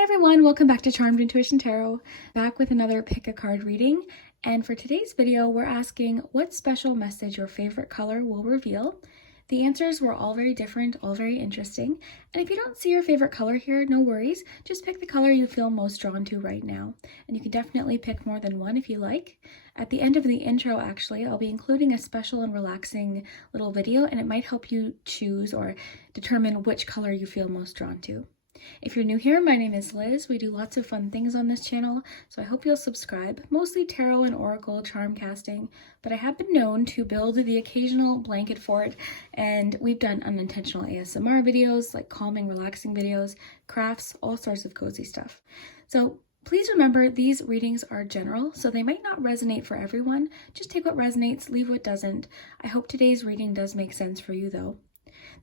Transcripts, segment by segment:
Hey everyone, welcome back to Charmed Intuition Tarot, back with another pick a card reading. And for today's video, we're asking what special message your favorite color will reveal. The answers were all very different, all very interesting. And if you don't see your favorite color here, no worries. Just pick the color you feel most drawn to right now. And you can definitely pick more than one if you like. At the end of the intro, actually, I'll be including a special and relaxing little video, and it might help you choose or determine which color you feel most drawn to. If you're new here, my name is Liz. We do lots of fun things on this channel, so I hope you'll subscribe. Mostly tarot and oracle charm casting, but I have been known to build the occasional blanket fort, and we've done unintentional ASMR videos, like calming, relaxing videos, crafts, all sorts of cozy stuff. So please remember, these readings are general, so they might not resonate for everyone. Just take what resonates, leave what doesn't. I hope today's reading does make sense for you, though.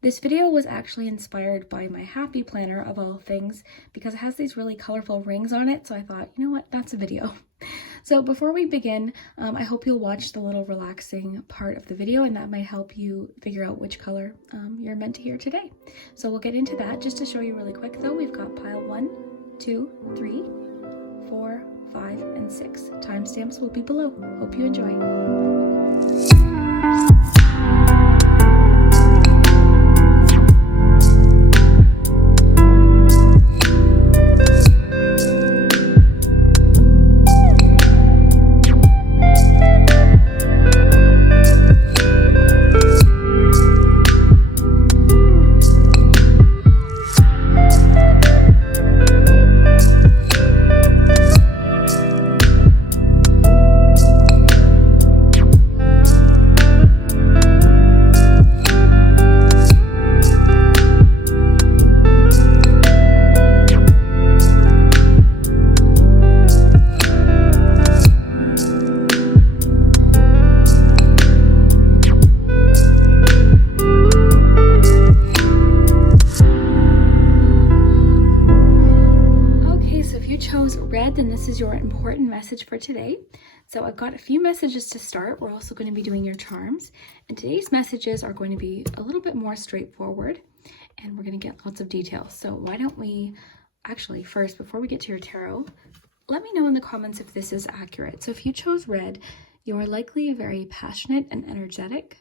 This video was actually inspired by my happy planner of all things because it has these really colorful rings on it, so I thought, you know what, that's a video. So before we begin, I hope you'll watch the little relaxing part of the video, and that might help you figure out which color you're meant to hear today. So we'll get into that. Just to show you really quick though, we've got pile 1, 2, 3, 4, 5, and 6. Timestamps will be below. Hope you enjoy. Then this is your important message for today. So I've got a few messages to start. We're also going to be doing your charms, and today's messages are going to be a little bit more straightforward, and we're going to get lots of details. So why don't we actually first, before we get to your tarot, let me know in the comments if this is accurate. So if you chose red, you are likely very passionate and energetic.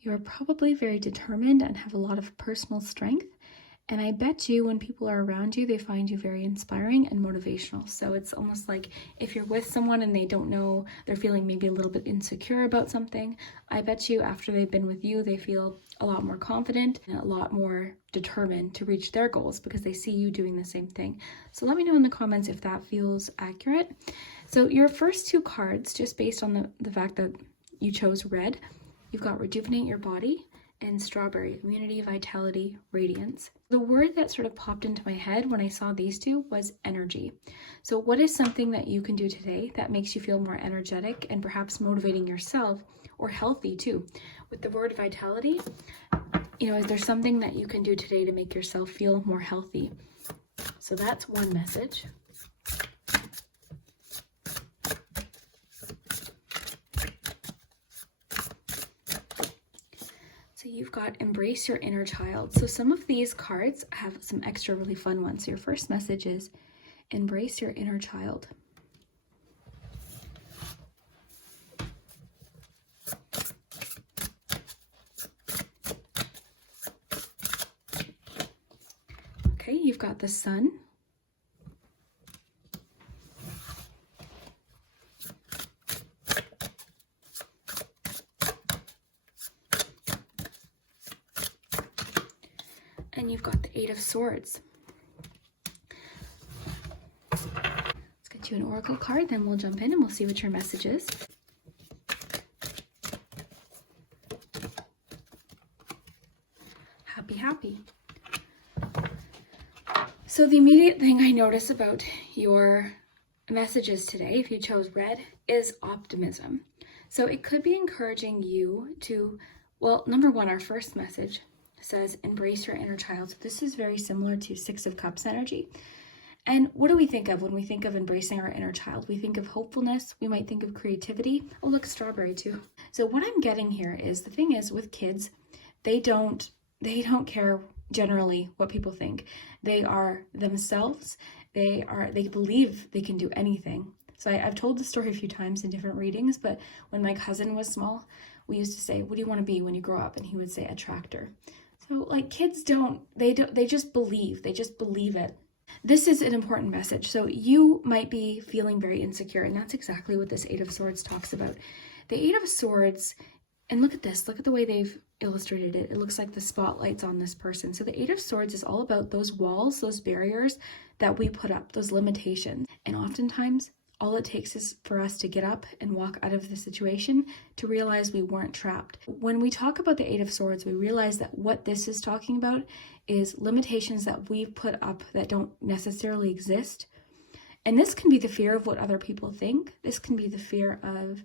You are probably very determined and have a lot of personal strength. And I bet you when people are around you, they find you very inspiring and motivational. So it's almost like if you're with someone and they don't know, they're feeling maybe a little bit insecure about something, I bet you after they've been with you, they feel a lot more confident and a lot more determined to reach their goals because they see you doing the same thing. So let me know in the comments if that feels accurate. So your first two cards, just based on the fact that you chose red, you've got Rejuvenate Your Body and Strawberry, Immunity, Vitality, Radiance. The word that sort of popped into my head when I saw these two was energy. So what is something that you can do today that makes you feel more energetic and perhaps motivating yourself, or healthy too? With the word vitality, is there something that you can do today to make yourself feel more healthy? So that's one message. So you've got Embrace Your Inner Child. So some of these cards have some extra really fun ones. So your first message is Embrace Your Inner Child. Okay, you've got the Sun. And you've got the Eight of Swords. Let's get you an oracle card, then we'll jump in and we'll see what your message is. Happy. So the immediate thing I notice about your messages today, if you chose red, is optimism. So it could be encouraging you to, well, number one, our first message says embrace your inner child. So this is very similar to Six of Cups energy. And what do we think of when we think of embracing our inner child? We think of hopefulness. We might think of creativity. Oh, look, strawberry too. So what I'm getting here is, the thing is with kids, they don't care generally what people think. They are themselves. They believe they can do anything. So I've told the story a few times in different readings, but when my cousin was small, we used to say, what do you want to be when you grow up? And he would say a tractor. So like kids they just believe it. This is an important message. So you might be feeling very insecure, and that's exactly what this Eight of Swords talks about. The Eight of Swords, and look at this, look at the way they've illustrated it. It looks like the spotlight's on this person. So the Eight of Swords is all about those walls, those barriers that we put up, those limitations. And oftentimes, all it takes is for us to get up and walk out of the situation to realize we weren't trapped. When we talk about the Eight of Swords, we realize that what this is talking about is limitations that we've put up that don't necessarily exist. And this can be the fear of what other people think. This can be the fear of,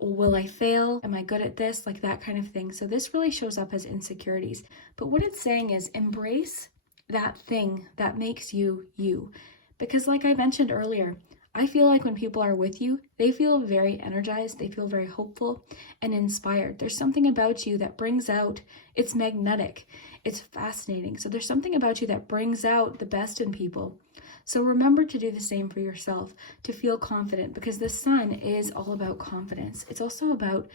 will I fail? Am I good at this? Like that kind of thing. So this really shows up as insecurities. But what it's saying is embrace that thing that makes you you. Because like I mentioned earlier, I feel like when people are with you, they feel very energized, they feel very hopeful and inspired. There's something about you that brings out, it's magnetic, it's fascinating. So there's something about you that brings out the best in people. So remember to do the same for yourself, to feel confident, because the sun is all about confidence. It's also about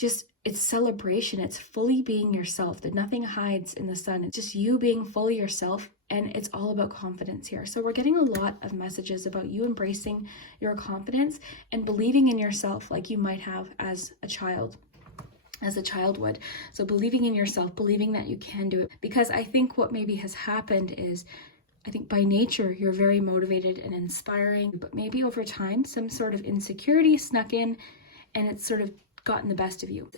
it's celebration. It's fully being yourself, that nothing hides in the sun. It's just you being fully yourself, and it's all about confidence here. So we're getting a lot of messages about you embracing your confidence and believing in yourself like you might have as a child would. So believing in yourself, believing that you can do it. Because I think what maybe has happened is, I think by nature, you're very motivated and inspiring, but maybe over time, some sort of insecurity snuck in and it's sort of gotten the best of you.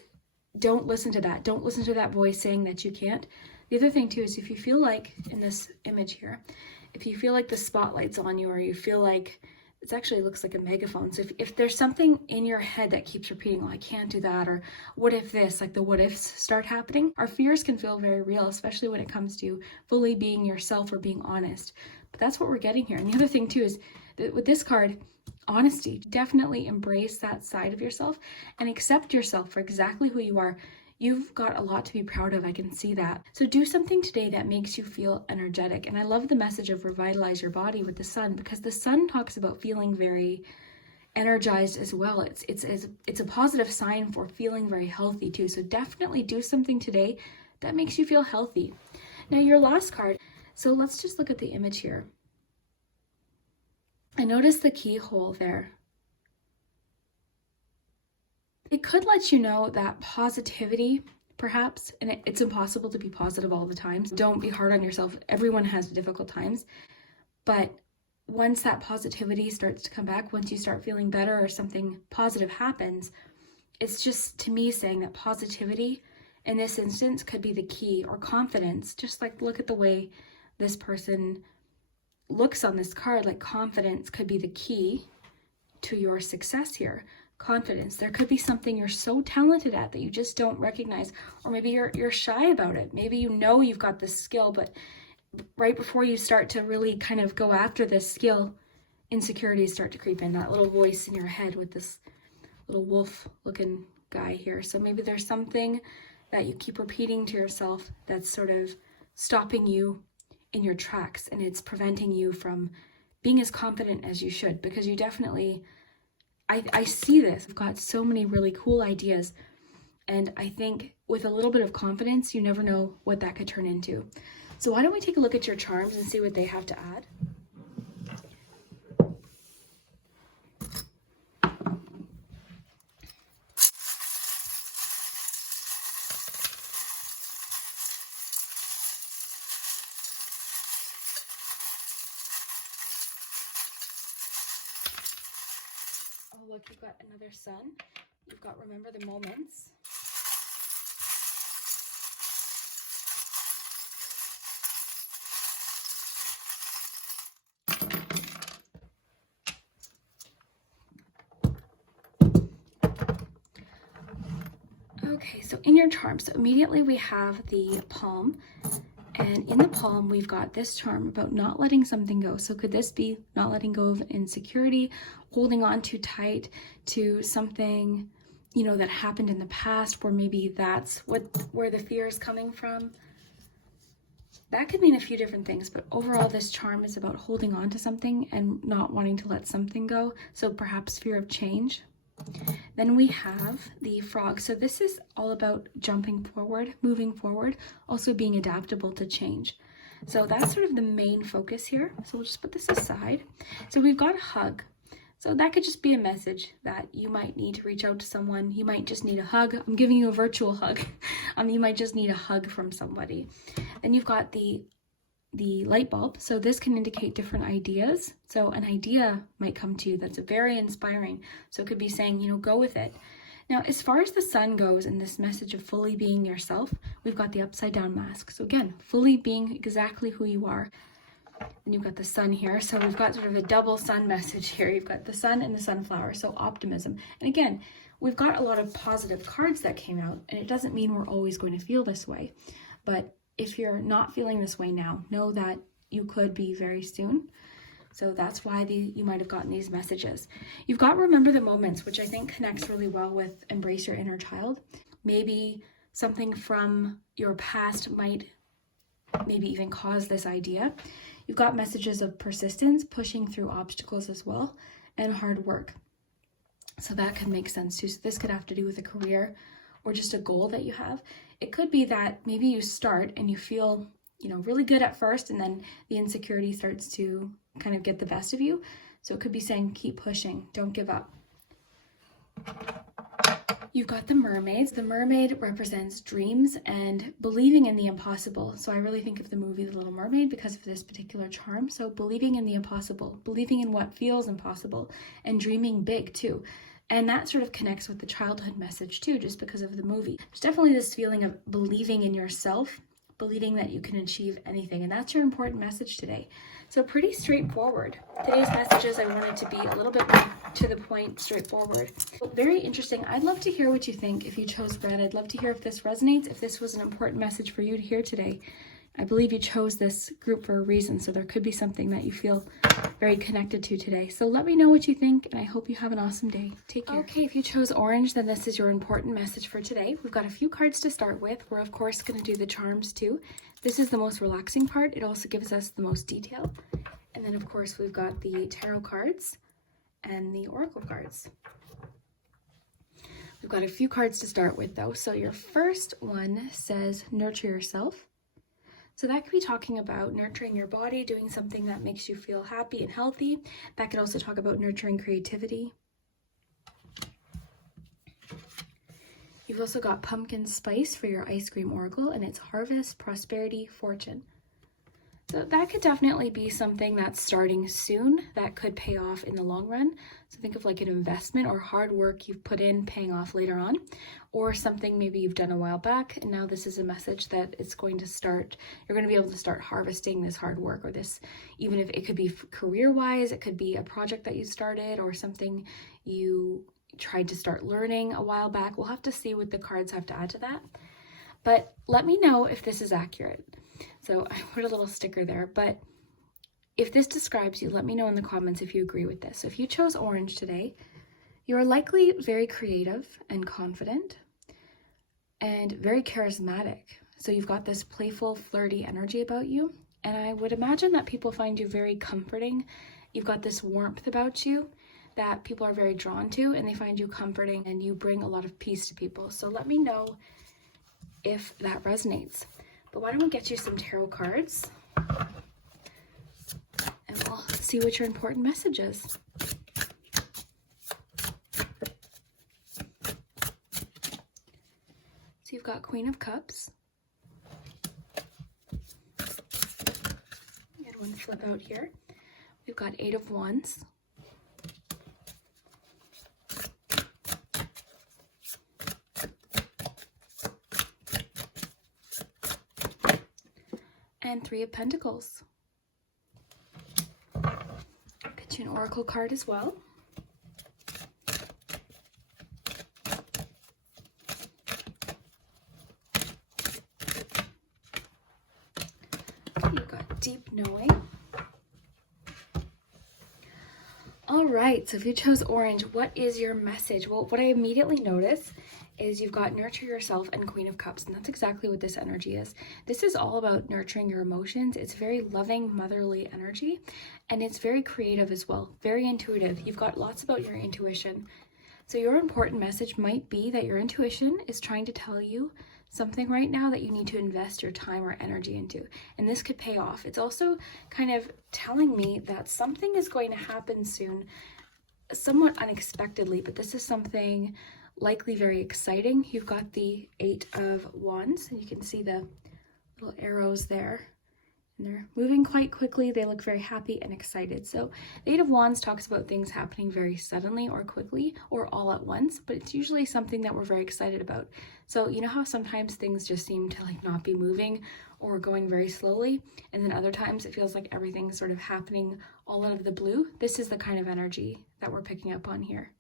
Don't listen to that. Don't listen to that voice saying that you can't. The other thing too is if you feel like, in this image here, if you feel like the spotlight's on you, or you feel like it actually looks like a megaphone. So if there's something in your head that keeps repeating, oh, I can't do that, or what if this, like the what ifs start happening, our fears can feel very real, especially when it comes to fully being yourself or being honest. But that's what we're getting here. And the other thing too is that with this card, honesty. Definitely embrace that side of yourself and accept yourself for exactly who you are. You've got a lot to be proud of. I can see that. So do something today that makes you feel energetic. And I love the message of revitalize your body with the sun, because the sun talks about feeling very energized as well. It's a positive sign for feeling very healthy too. So definitely do something today that makes you feel healthy. Now your last card. So let's just look at the image here. I noticed the keyhole there. It could let you know that positivity, perhaps, and it's impossible to be positive all the time. So don't be hard on yourself. Everyone has difficult times. But once that positivity starts to come back, once you start feeling better or something positive happens, it's just, to me, saying that positivity in this instance could be the key, or confidence. Just like look at the way this person looks on this card, like confidence could be the key to your success here. Confidence. There could be something you're so talented at that you just don't recognize, or maybe you're shy about it. Maybe you know you've got this skill, but right before you start to really kind of go after this skill, insecurities start to creep in. That little voice in your head with this little wolf looking guy here. So maybe there's something that you keep repeating to yourself that's sort of stopping you in your tracks, and it's preventing you from being as confident as you should, because you definitely, I see this. I've got so many really cool ideas, and I think with a little bit of confidence, you never know what that could turn into. So why don't we take a look at your charms and see what they have to add? Oh, look, you've got another sun. You've got remember the moments. Okay, so in your charm, so immediately we have the palm, and in the palm we've got this charm about not letting something go. So could this be not letting go of insecurity, holding on too tight to something, you know, that happened in the past, where maybe that's where the fear is coming from? That could mean a few different things, but overall this charm is about holding on to something and not wanting to let something go. So perhaps fear of change. Then we have the frog. So this is all about jumping forward, moving forward, also being adaptable to change. So that's sort of the main focus here. So we'll just put this aside. So we've got a hug. So that could just be a message that you might need to reach out to someone. You might just need a hug. I'm giving you a virtual hug. You might just need a hug from somebody. Then you've got the light bulb. So this can indicate different ideas. So an idea might come to you that's very inspiring. So it could be saying, you know, go with it. Now, as far as the sun goes in this message of fully being yourself, we've got the upside down mask. So again, fully being exactly who you are. And you've got the sun here. So we've got sort of a double sun message here. You've got the sun and the sunflower. So optimism. And again, we've got a lot of positive cards that came out, and it doesn't mean we're always going to feel this way. But if you're not feeling this way now, know that you could be very soon. So that's why you might have gotten these messages. You've got remember the moments, which I think connects really well with embrace your inner child. Maybe something from your past might maybe even cause this idea. You've got messages of persistence, pushing through obstacles as well, and hard work. So that could make sense too. So this could have to do with a career or just a goal that you have. It could be that maybe you start and you feel, you know, really good at first, and then the insecurity starts to kind of get the best of you. So it could be saying, keep pushing, don't give up. You've got the mermaids. The mermaid represents dreams and believing in the impossible. So I really think of the movie The Little Mermaid because of this particular charm. So believing in the impossible, believing in what feels impossible, and dreaming big too. And that sort of connects with the childhood message too, just because of the movie. There's definitely this feeling of believing in yourself, believing that you can achieve anything. And that's your important message today. So pretty straightforward. Today's messages, I wanted to be a little bit more to the point, straightforward. Very interesting. I'd love to hear what you think if you chose red. I'd love to hear if this resonates, if this was an important message for you to hear today. I believe you chose this group for a reason, so there could be something that you feel very connected to today. So let me know what you think, and I hope you have an awesome day. Take care. Okay, if you chose orange, then this is your important message for today. We've got a few cards to start with. We're of course going to do the charms too. This is the most relaxing part. It also gives us the most detail. And then of course we've got the tarot cards and the oracle cards. We've got a few cards to start with though. So your first one says nurture yourself. So that could be talking about nurturing your body, doing something that makes you feel happy and healthy. That could also talk about nurturing creativity. You've also got pumpkin spice for your ice cream oracle, and it's harvest, prosperity, fortune. So that could definitely be something that's starting soon that could pay off in the long run. So think of like an investment or hard work you've put in paying off later on, or something maybe you've done a while back, and now this is a message that it's going to start, you're going to be able to start harvesting this hard work, or this, even if it could be career-wise, it could be a project that you started or something you tried to start learning a while back. We'll have to see what the cards have to add to that. But let me know if this is accurate. So I put a little sticker there, but if this describes you, let me know in the comments if you agree with this. So if you chose orange today, you're likely very creative and confident and very charismatic. So you've got this playful, flirty energy about you. And I would imagine that people find you very comforting. You've got this warmth about you that people are very drawn to, and they find you comforting, and you bring a lot of peace to people. So let me know if that resonates. But why don't we get you some tarot cards and we'll see what your important message is. So you've got Queen of Cups. We had one flip out here. We've got Eight of Wands. And Three of Pentacles. Get you an oracle card as well. You've got Deep Knowing. All right, so if you chose orange, what is your message? Well, what I immediately notice is you've got Nurture Yourself and Queen of Cups, and that's exactly what this energy is. This is all about nurturing your emotions. It's very loving, motherly energy, and it's very creative as well, very intuitive. You've got lots about your intuition. So your important message might be that your intuition is trying to tell you something right now that you need to invest your time or energy into, and this could pay off. It's also kind of telling me that something is going to happen soon, somewhat unexpectedly, but this is something likely very exciting. You've got the 8 of Wands, and you can see the little arrows there. And they're moving quite quickly. They look very happy and excited. So the 8 of Wands talks about things happening very suddenly or quickly or all at once, but it's usually something that we're very excited about. So you know how sometimes things just seem to like not be moving or going very slowly, and then other times it feels like everything's sort of happening all out of the blue? This is the kind of energy that we're picking up on here.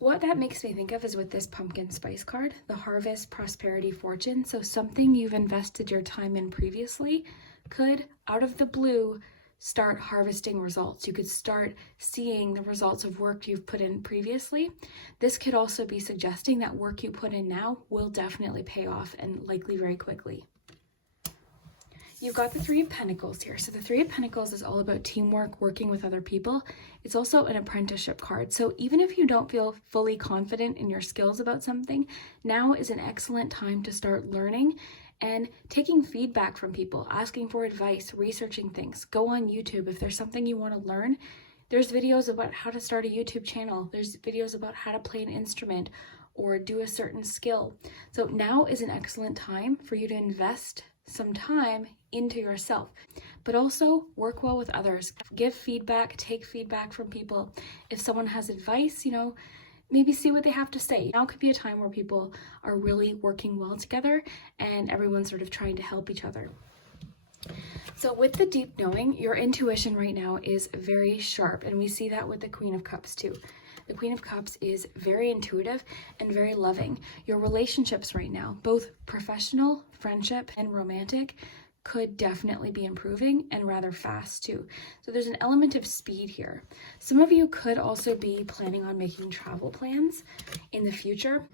What that makes me think of is with this pumpkin spice card, the harvest, prosperity, fortune. So something you've invested your time in previously could, out of the blue, start harvesting results. You could start seeing the results of work you've put in previously. This could also be suggesting that work you put in now will definitely pay off, and likely very quickly. You've got the 3 of Pentacles here. So the 3 of Pentacles is all about teamwork, working with other people. It's also an apprenticeship card. So even if you don't feel fully confident in your skills about something, now is an excellent time to start learning and taking feedback from people, asking for advice, researching things. Go on YouTube. If there's something you want to learn, there's videos about how to start a YouTube channel. There's videos about how to play an instrument or do a certain skill. So now is an excellent time for you to invest some time into yourself, but also work well with others. Give feedback, take feedback from people. If someone has advice, maybe see what they have to say. Now could be a time where people are really working well together and everyone's sort of trying to help each other. So with the deep knowing, your intuition right now is very sharp, and we see that with the Queen of Cups too. The Queen of Cups is very intuitive and very loving. Your relationships right now, both professional, friendship, and romantic, could definitely be improving, and rather fast too. So there's an element of speed here. Some of you could also be planning on making travel plans in the future.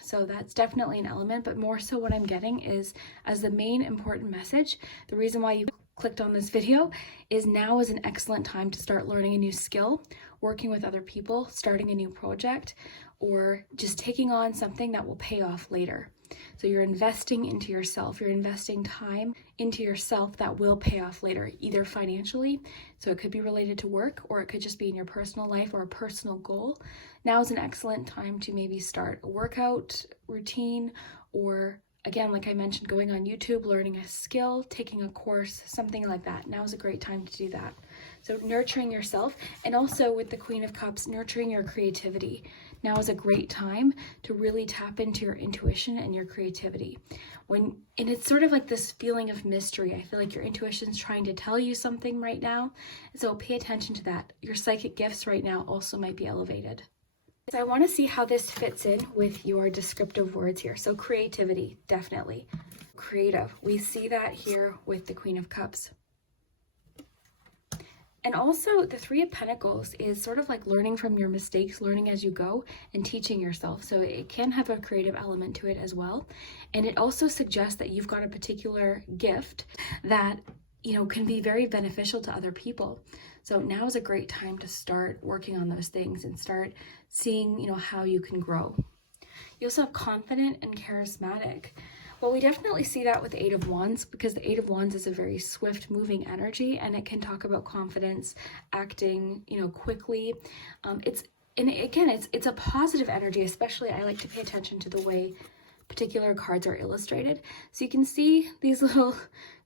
So that's definitely an element, but more so what I'm getting is, as the main important message, the reason why you clicked on this video is now is an excellent time to start learning a new skill, working with other people, starting a new project, or just taking on something that will pay off later. So you're investing into yourself, you're investing time into yourself that will pay off later, either financially, so it could be related to work, or it could just be in your personal life or a personal goal. Now is an excellent time to maybe start a workout routine, or again, like I mentioned, going on YouTube, learning a skill, taking a course, something like that. Now is a great time to do that. So nurturing yourself, and also with the Queen of Cups, nurturing your creativity. Now is a great time to really tap into your intuition and your creativity. And it's sort of like this feeling of mystery. I feel like your intuition's trying to tell you something right now. So pay attention to that. Your psychic gifts right now also might be elevated. So I want to see how this fits in with your descriptive words here. So creativity, definitely. Creative. We see that here with the Queen of Cups. And also the 3 of Pentacles is sort of like learning from your mistakes, learning as you go, and teaching yourself. So it can have a creative element to it as well. And it also suggests that you've got a particular gift that, can be very beneficial to other people. So now is a great time to start working on those things and start seeing, how you can grow. You also have confident and charismatic. Well, we definitely see that with the 8 of Wands, because the 8 of Wands is a very swift moving energy, and it can talk about confidence, acting, quickly. It's a positive energy. Especially I like to pay attention to the way particular cards are illustrated. So you can see these little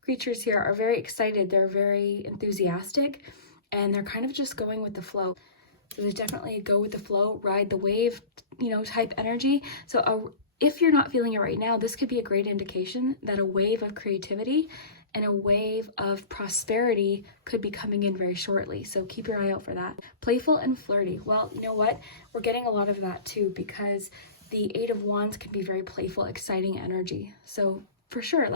creatures here are very excited. They're very enthusiastic, and they're kind of just going with the flow. So there's definitely a go with the flow, ride the wave, type energy. So if you're not feeling it right now, this could be a great indication that a wave of creativity and a wave of prosperity could be coming in very shortly. So keep your eye out for that. Playful and flirty. Well, you know what? We're getting a lot of that too, because the 8 of Wands can be very playful, exciting energy. So for sure,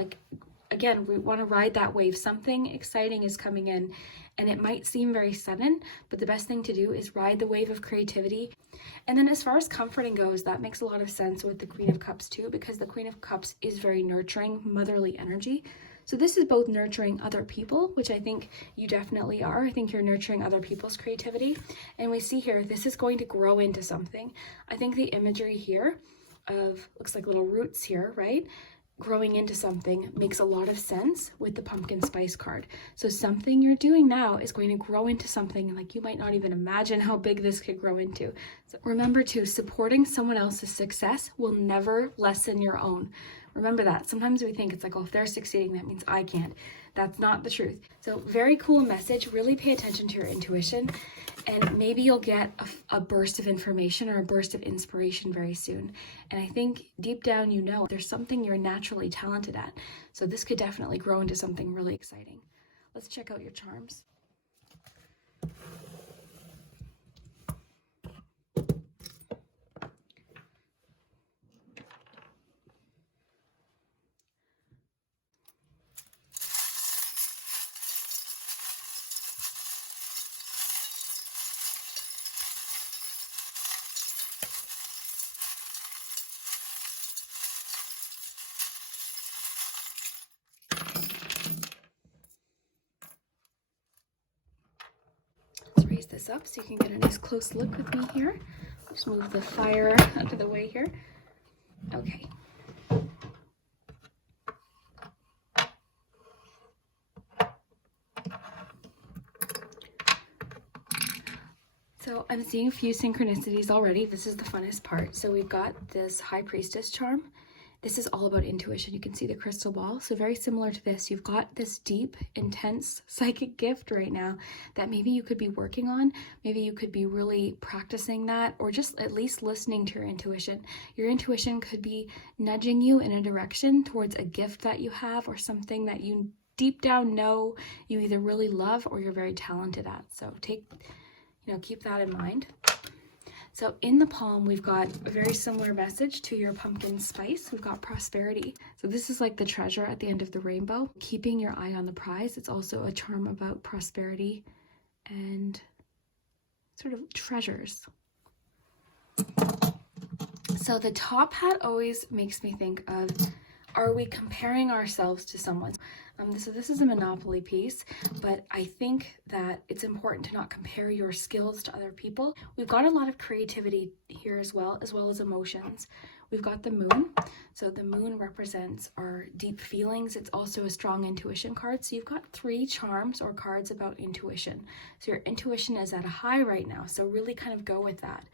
again, we want to ride that wave. Something exciting is coming in, and it might seem very sudden, but the best thing to do is ride the wave of creativity. And then as far as comforting goes, that makes a lot of sense with the Queen of Cups too, because the Queen of Cups is very nurturing, motherly energy. So this is both nurturing other people, which I think you definitely are. I think you're nurturing other people's creativity. And we see here, this is going to grow into something. I think the imagery here of, looks like little roots here, right? Growing into something makes a lot of sense with the pumpkin spice card. So something you're doing now is going to grow into something like you might not even imagine how big this could grow into. So remember too, supporting someone else's success will never lessen your own. Remember that. Sometimes we think it's like, oh, if they're succeeding, that means I can't. That's not the truth. So very cool message. Really pay attention to your intuition, and maybe you'll get a burst of information or a burst of inspiration very soon. And I think deep down, you know, there's something you're naturally talented at. So this could definitely grow into something really exciting. Let's check out your charms. Let's raise this up so you can get a nice close look with me here. Just move the fire out of the way here. Okay. So I'm seeing a few synchronicities already. This is the funnest part. So we've got this High Priestess charm. This is all about intuition. You can see the crystal ball. So very similar to this, you've got this deep, intense psychic gift right now that maybe you could be working on. Maybe you could be really practicing that, or just at least listening to your intuition. Your intuition could be nudging you in a direction towards a gift that you have, or something that you deep down know you either really love or you're very talented at. So keep that in mind. So in the palm, we've got a very similar message to your pumpkin spice. We've got prosperity. So this is like the treasure at the end of the rainbow, keeping your eye on the prize. It's also a charm about prosperity and sort of treasures. So the top hat always makes me think of, are we comparing ourselves to someone? So this is a Monopoly piece, but I think that it's important to not compare your skills to other people. We've got a lot of creativity here as well as emotions. We've got the moon. So the moon represents our deep feelings. It's also a strong intuition card. So you've got 3 charms or cards about intuition. So your intuition is at a high right now. So really kind of go with that.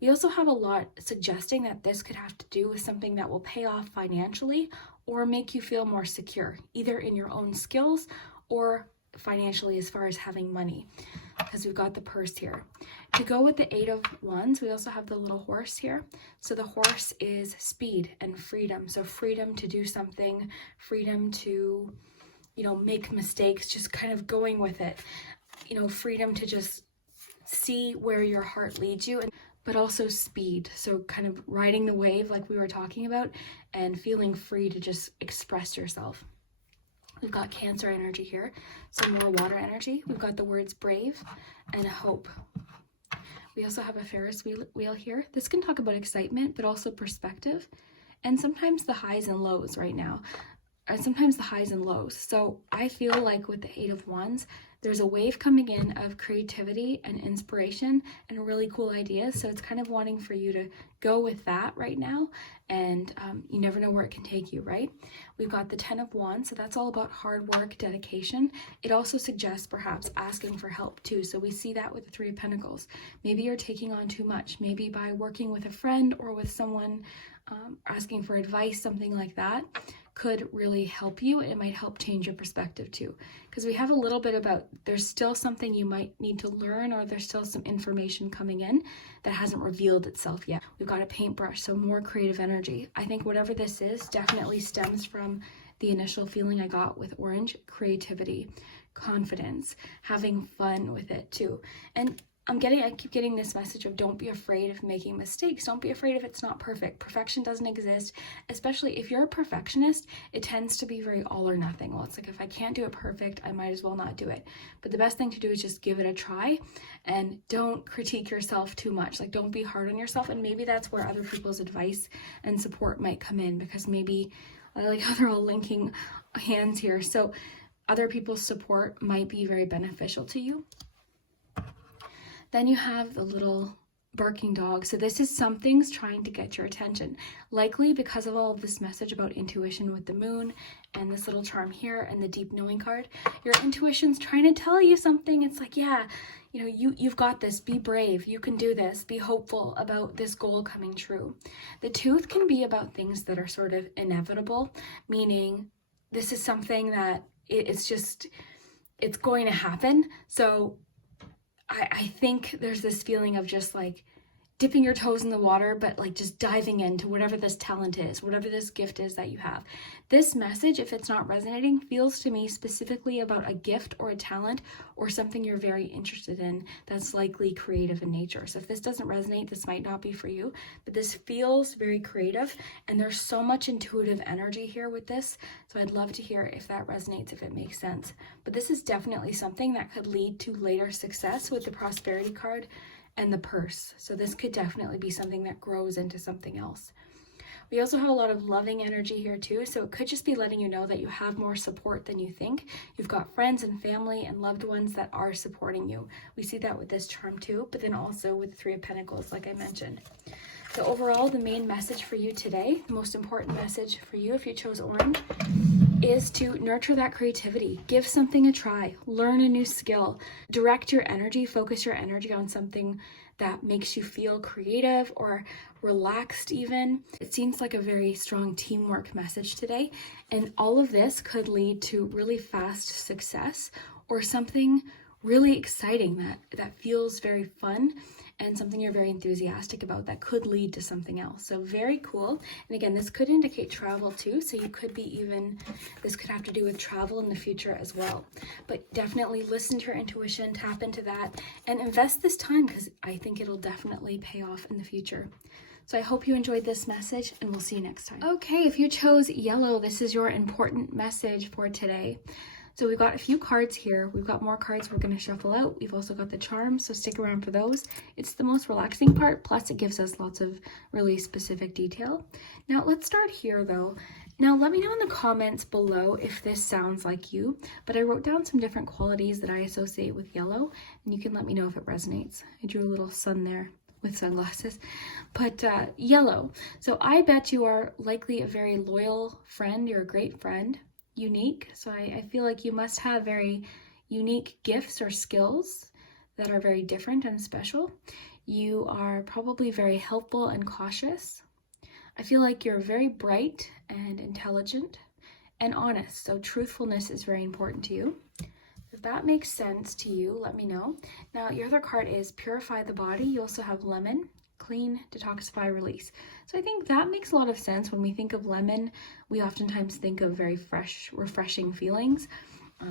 We also have a lot suggesting that this could have to do with something that will pay off financially or make you feel more secure, either in your own skills or financially as far as having money, because we've got the purse here. To go with the 8 of Wands, we also have the little horse here. So the horse is speed and freedom. So freedom to do something, freedom to, make mistakes, just kind of going with it. Freedom to just see where your heart leads you, but also speed. So kind of riding the wave like we were talking about and feeling free to just express yourself. We've got Cancer energy here, some more water energy. We've got the words brave and hope. We also have a Ferris wheel here. This can talk about excitement, but also perspective, and sometimes the highs and lows right now. Sometimes the highs and lows. So I feel like with the 8 of Wands, there's a wave coming in of creativity and inspiration and really cool ideas. So it's kind of wanting for you to go with that right now. And you never know where it can take you, right? We've got the 10 of Wands. So that's all about hard work, dedication. It also suggests perhaps asking for help too. So we see that with the 3 of Pentacles. Maybe you're taking on too much. Maybe by working with a friend or with someone, asking for advice, something like that could really help you. It might help change your perspective too, because we have a little bit about there's still something you might need to learn, or there's still some information coming in that hasn't revealed itself yet. We've got a paintbrush, so more creative energy. I think whatever this is definitely stems from the initial feeling I got with orange: creativity, confidence, having fun with it too. And I keep getting this message of don't be afraid of making mistakes. Don't be afraid if it's not perfect. Perfection doesn't exist, especially if you're a perfectionist. It tends to be very all or nothing. Well, it's like, if I can't do it perfect, I might as well not do it. But the best thing to do is just give it a try and don't critique yourself too much. Like, don't be hard on yourself. And maybe that's where other people's advice and support might come in, because maybe, I like how they're all linking hands here. So other people's support might be very beneficial to you. Then you have the little barking dog. So this is something's trying to get your attention, likely because of all of this message about intuition with the moon and this little charm here and the deep knowing card. Your intuition's trying to tell you something. It's like, yeah, you know, you've got this. Be brave. You can do this. Be hopeful about this goal coming true. The tooth can be about things that are sort of inevitable, meaning this is something that it's going to happen. So I think there's this feeling of just like dipping your toes in the water, but like just diving into whatever this talent is, whatever this gift is that you have. This message, if it's not resonating, feels to me specifically about a gift or a talent or something you're very interested in that's likely creative in nature. So if this doesn't resonate, this might not be for you, but this feels very creative and there's so much intuitive energy here with this. So I'd love to hear if that resonates, if it makes sense. But this is definitely something that could lead to later success with the prosperity card and the purse. So this could definitely be something that grows into something else. We also have a lot of loving energy here too, so it could just be letting you know that you have more support than you think. You've got friends and family and loved ones that are supporting you. We see that with this charm too, but then also with the Three of Pentacles, like I mentioned. So overall, the main message for you today, the most important message for you if you chose orange, is to nurture that creativity. Give something a try, learn a new skill, direct your energy, focus your energy on something that makes you feel creative or relaxed even. It seems like a very strong teamwork message today, and all of this could lead to really fast success or something really exciting that feels very fun and something you're very enthusiastic about that could lead to something else. So very cool. And again, this could indicate travel too. So you could be this could have to do with travel in the future as well. But definitely listen to your intuition, tap into that, and invest this time because I think it'll definitely pay off in the future. So I hope you enjoyed this message and we'll see you next time. Okay, if you chose yellow, this is your important message for today. So we've got a few cards here. We've got more cards we're going to shuffle out. We've also got the charms, so stick around for those. It's the most relaxing part, plus it gives us lots of really specific detail. Now let's start here though. Now let me know in the comments below if this sounds like you, but I wrote down some different qualities that I associate with yellow, and you can let me know if it resonates. I drew a little sun there with sunglasses, but yellow. So I bet you are likely a very loyal friend. You're a great friend. Unique. So I feel like you must have very unique gifts or skills that are very different and special. You are probably very helpful and cautious. I feel like you're very bright and intelligent and honest. So truthfulness is very important to you. If that makes sense to you, let me know. Now your other card is Purify the Body. You also have Lemon, Clean, Detoxify, Release. So I think that makes a lot of sense. When we think of lemon, we oftentimes think of very fresh, refreshing feelings.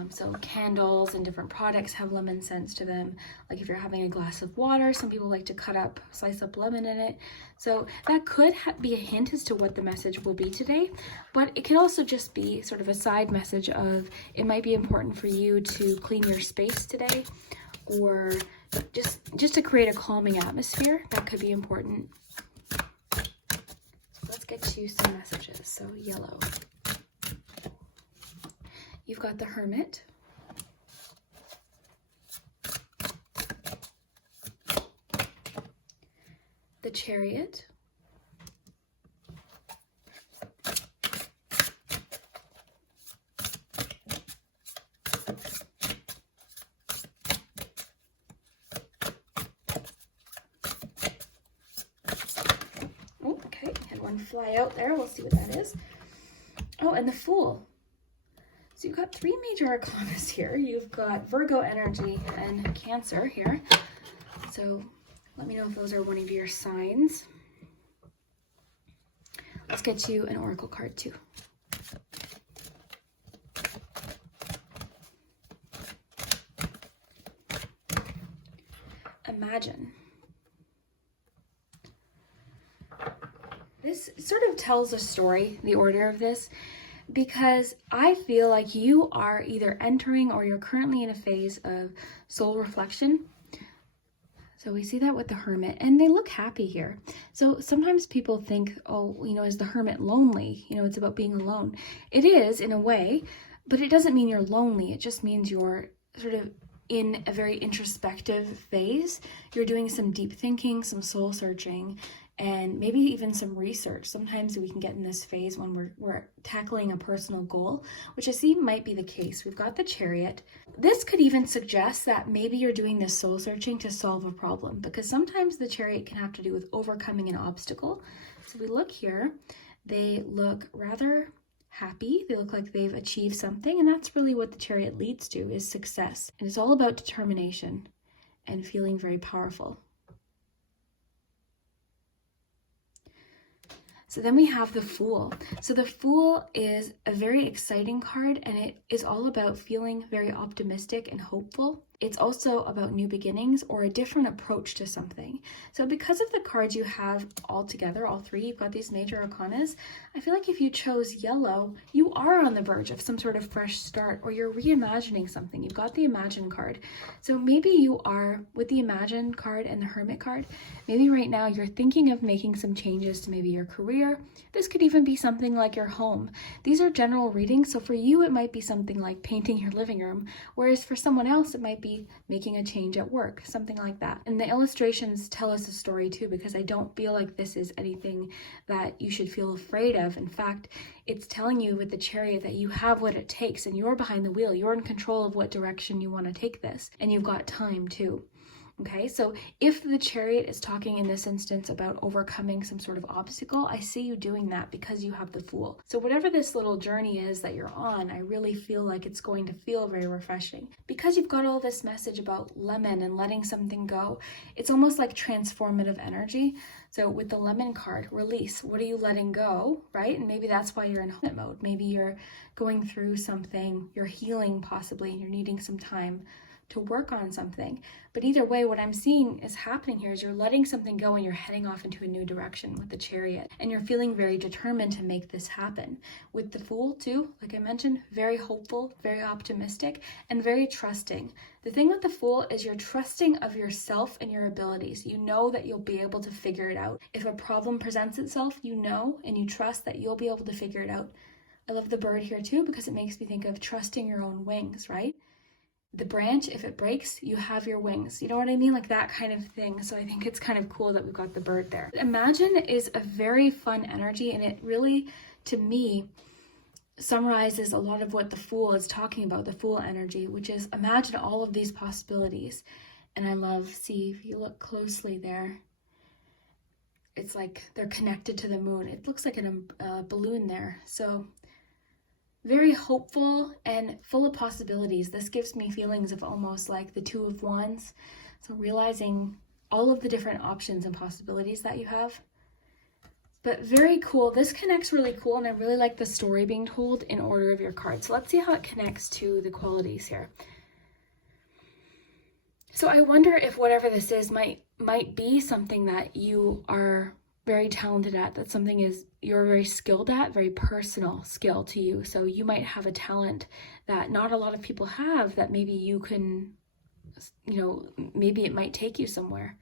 So candles and different products have lemon scents to them. Like if you're having a glass of water, some people like to slice up lemon in it. So that could be a hint as to what the message will be today, but it could also just be sort of a side message of it might be important for you to clean your space today, or just to create a calming atmosphere. That could be important. Let's get to some messages. So yellow. You've got the Hermit. The Chariot. Oh, okay, had one fly out there. We'll see what that is. Oh, and the Fool. So you've got three major arcanas here. You've got Virgo energy and Cancer here. So let me know if those are one of your signs. Let's get you an oracle card too. A imagine. This sort of tells a story, the order of this, because I feel like you are either entering or you're currently in a phase of soul reflection. So we see that with the Hermit, and they look happy here. So sometimes people think, oh, is the Hermit lonely? It's about being alone. It is in a way, but it doesn't mean you're lonely. It just means you're sort of in a very introspective phase. You're doing some deep thinking, some soul searching, and maybe even some research. Sometimes we can get in this phase when we're tackling a personal goal, which I see might be the case. We've got the Chariot. This could even suggest that maybe you're doing this soul searching to solve a problem, because sometimes the Chariot can have to do with overcoming an obstacle. So we look here, they look rather happy. They look like they've achieved something, and that's really what the Chariot leads to, is success. And it's all about determination and feeling very powerful. So then we have the Fool. So the Fool is a very exciting card, and it is all about feeling very optimistic and hopeful. It's also about new beginnings or a different approach to something. So because of the cards you have all together, all three, you've got these major arcanas, I feel like if you chose yellow, you are on the verge of some sort of fresh start, or you're reimagining something. You've got the Imagine card. So maybe you are, with the Imagine card and the Hermit card, maybe right now you're thinking of making some changes to maybe your career. This could even be something like your home. These are general readings, so for you it might be something like painting your living room, whereas for someone else it might be making a change at work, something like that. And the illustrations tell us a story too, because I don't feel like this is anything that you should feel afraid of. In fact, it's telling you with the Chariot that you have what it takes, and you're behind the wheel. You're in control of what direction you want to take this, and you've got time too. Okay, so if the Chariot is talking in this instance about overcoming some sort of obstacle, I see you doing that because you have the Fool. So whatever this little journey is that you're on, I really feel like it's going to feel very refreshing. Because you've got all this message about lemon and letting something go, it's almost like transformative energy. So with the Lemon card, release. What are you letting go, right? And maybe that's why you're in Hermit mode. Maybe you're going through something, you're healing possibly, and you're needing some time to work on something. But either way, what I'm seeing is happening here is you're letting something go and you're heading off into a new direction with the Chariot, and you're feeling very determined to make this happen. With the Fool too, like I mentioned, very hopeful, very optimistic, and very trusting. The thing with the Fool is you're trusting of yourself and your abilities. You know that you'll be able to figure it out. If a problem presents itself, you know and you trust that you'll be able to figure it out. I love the bird here too, because it makes me think of trusting your own wings, right? The branch, if it breaks, you have your wings. You know what I mean? Like that kind of thing. So I think it's kind of cool that we've got the bird there. Imagine is a very fun energy, and it really, to me, summarizes a lot of what the Fool is talking about, the Fool energy, which is imagine all of these possibilities. And I love, see, if you look closely there, it's like they're connected to the moon. It looks like a balloon there. So very hopeful and full of possibilities. This gives me feelings of almost like the Two of Wands. So realizing all of the different options and possibilities that you have. But very cool. This connects really cool, and I really like the story being told in order of your cards. So let's see how it connects to the qualities here. So I wonder if whatever this is might be something that you are very talented at, that something is you're very skilled at, very personal skill to you. So you might have a talent that not a lot of people have, that maybe you can, maybe it might take you somewhere.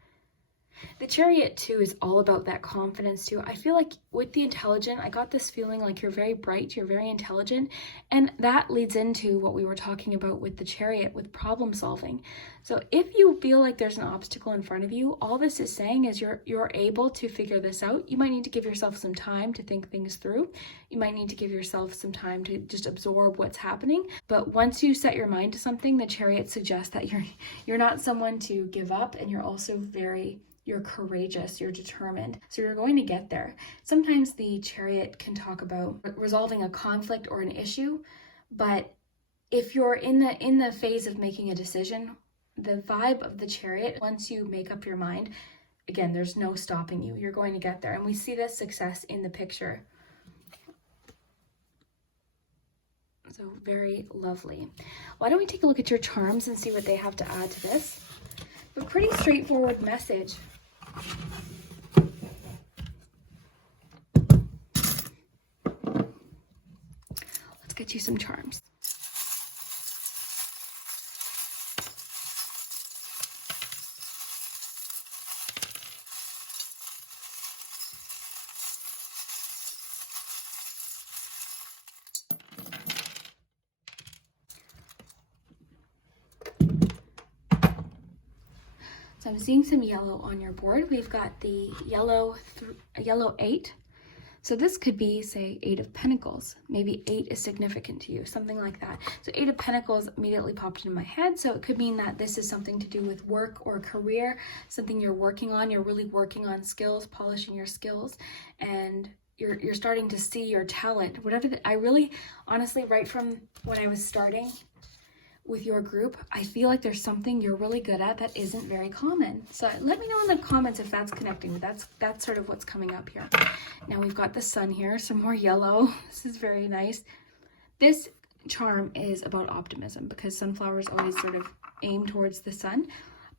The Chariot too is all about that confidence too. I feel like with the Intelligent, I got this feeling like you're very bright, you're very intelligent, and that leads into what we were talking about with the Chariot, with problem solving. So if you feel like there's an obstacle in front of you, all this is saying is you're able to figure this out. You might need to give yourself some time to think things through. You might need to give yourself some time to just absorb what's happening. But once you set your mind to something, the Chariot suggests that you're not someone to give up, and you're also you're courageous, you're determined, so you're going to get there. Sometimes the Chariot can talk about resolving a conflict or an issue, but if you're in the phase of making a decision, the vibe of the Chariot, once you make up your mind, again, there's no stopping you. You're going to get there, and we see this success in the picture. So very lovely. Why don't we take a look at your charms and see what they have to add to this? but pretty straightforward message. Let's get you some charms. So I'm seeing some yellow on your board. We've got the yellow 8. So this could be, say, 8 of Pentacles. Maybe 8 is significant to you, something like that. So 8 of Pentacles immediately popped into my head. So it could mean that this is something to do with work or career, something you're working on. You're really working on skills, polishing your skills, and you're starting to see your talent. I really, honestly, right from when I was starting with your group, I feel like there's something you're really good at that isn't very common. So let me know in the comments if that's connecting. That's sort of what's coming up here. Now we've got the sun here, some more yellow. This is very nice. This charm is about optimism because sunflowers always sort of aim towards the sun,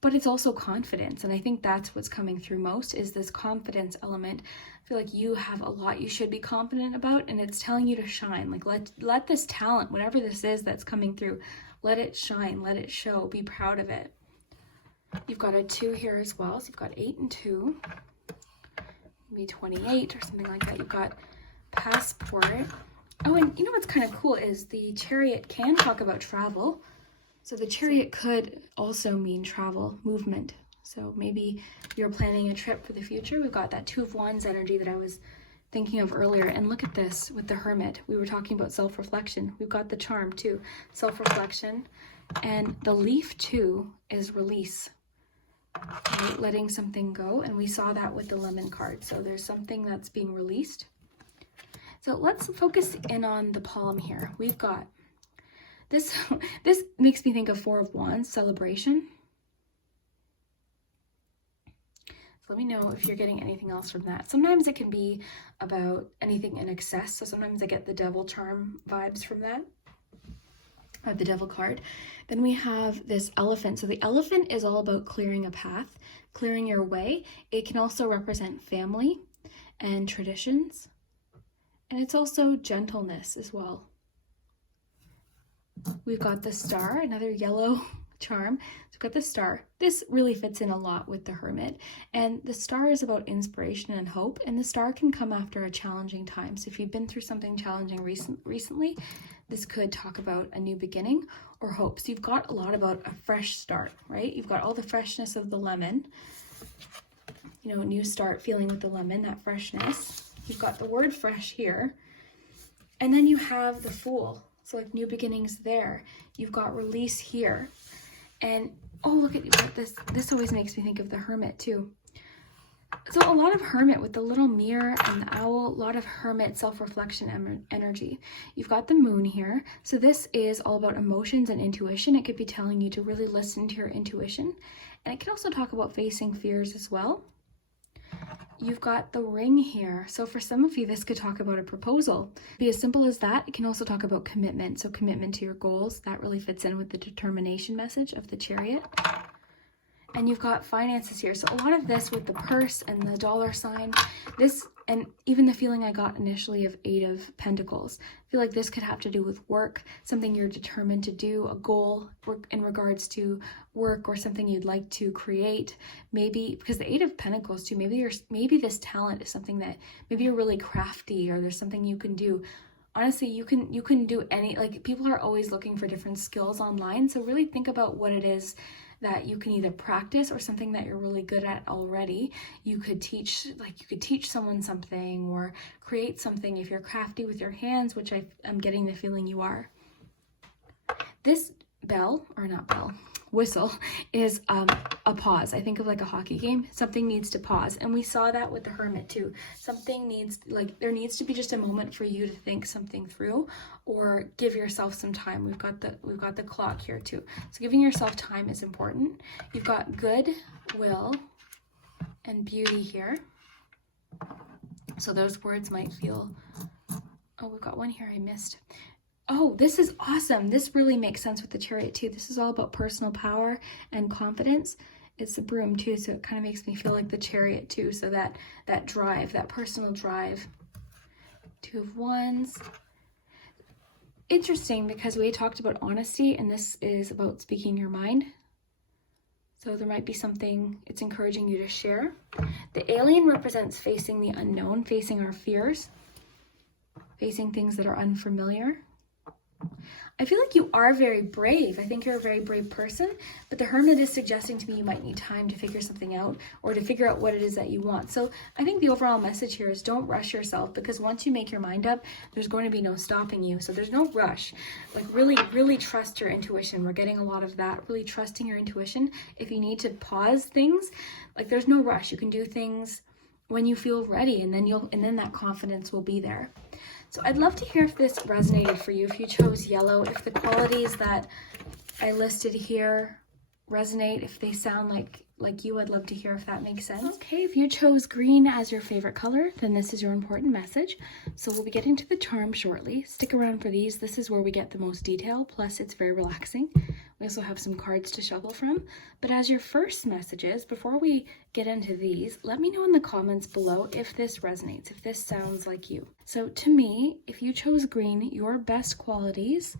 but it's also confidence. And I think that's what's coming through most is this confidence element. I feel like you have a lot you should be confident about, and it's telling you to shine. Like let this talent, whatever this is that's coming through, let it shine, let it show, be proud of it. You've got a 2 here as well. So you've got 8 and 2, maybe 28 or something like that. You've got passport. Oh, and you know what's kind of cool is the Chariot can talk about travel. So the Chariot could also mean travel, movement. So maybe you're planning a trip for the future. We've got that 2 of Wands energy that I was thinking of earlier. And look at this with the Hermit. We were talking about self-reflection. We've got the charm too, self-reflection. And the leaf too is release, right? Letting something go. And we saw that with the lemon card. So there's something that's being released. So let's focus in on the palm here. We've got this makes me think of 4 of Wands, celebration. Let me know if you're getting anything else from that. Sometimes it can be about anything in excess. So sometimes I get the devil charm vibes from that, or the devil card. Then we have this elephant. So the elephant is all about clearing a path, clearing your way. It can also represent family and traditions. And it's also gentleness as well. We've got the star, another yellow charm. So we've got the star. This really fits in a lot with the Hermit. And the star is about inspiration and hope. And the star can come after a challenging time. So if you've been through something challenging recently, this could talk about a new beginning or hope. So you've got a lot about a fresh start, right? You've got all the freshness of the lemon. You know, a new start feeling with the lemon, that freshness. You've got the word fresh here. And then you have the Fool. So like new beginnings there. You've got release here. And oh, look at you. This always makes me think of the Hermit too. So a lot of Hermit with the little mirror and the owl, a lot of Hermit self-reflection energy. You've got the moon here. So this is all about emotions and intuition. It could be telling you to really listen to your intuition. And it can also talk about facing fears as well. You've got the ring here. So for some of you, this could talk about a proposal. Be as simple as that. It can also talk about commitment. So commitment to your goals. That really fits in with the determination message of the Chariot. And you've got finances here. So a lot of this with the purse and the dollar sign, this, and even the feeling I got initially of 8 of Pentacles. I feel like this could have to do with work, something you're determined to do, a goal in regards to work or something you'd like to create. Maybe because the 8 of Pentacles too, maybe this talent is something that maybe you're really crafty or there's something you can do. Honestly, you can do any, like people are always looking for different skills online. So really think about what it is that you can either practice or something that you're really good at already. You could teach someone something or create something if you're crafty with your hands, which I'm getting the feeling you are. This whistle is a pause. I think of like a hockey game. Something needs to pause. And we saw that with the Hermit too. There needs to be just a moment for you to think something through or give yourself some time. We've got the clock here too. So giving yourself time is important. You've got good will and beauty here. So those words might feel, oh, we've got one here I missed. Oh, this is awesome. This really makes sense with the Chariot too. This is all about personal power and confidence. It's the broom too, so it kind of makes me feel like the Chariot too. So that drive, that personal drive. Two of Wands. Interesting, because we talked about honesty, and this is about speaking your mind. So there might be something it's encouraging you to share. The alien represents facing the unknown, facing our fears, facing things that are unfamiliar. I feel like you are very brave. I think you're a very brave person, but the Hermit is suggesting to me you might need time to figure something out or to figure out what it is that you want. So I think the overall message here is don't rush yourself, because once you make your mind up, there's going to be no stopping you. So there's no rush. Like really, really trust your intuition. We're getting a lot of that, really trusting your intuition. If you need to pause things, like there's no rush. You can do things when you feel ready, and then that confidence will be there. So I'd love to hear if this resonated for you, if you chose yellow, if the qualities that I listed here resonate, if they sound like you, I'd love to hear if that makes sense. Okay, if you chose green as your favorite color, then this is your important message. So we'll be getting to the charm shortly. Stick around for these. This is where we get the most detail, plus it's very relaxing. We also have some cards to shuffle from. But as your first messages, before we get into these, let me know in the comments below if this resonates, if this sounds like you. So to me, if you chose green, your best qualities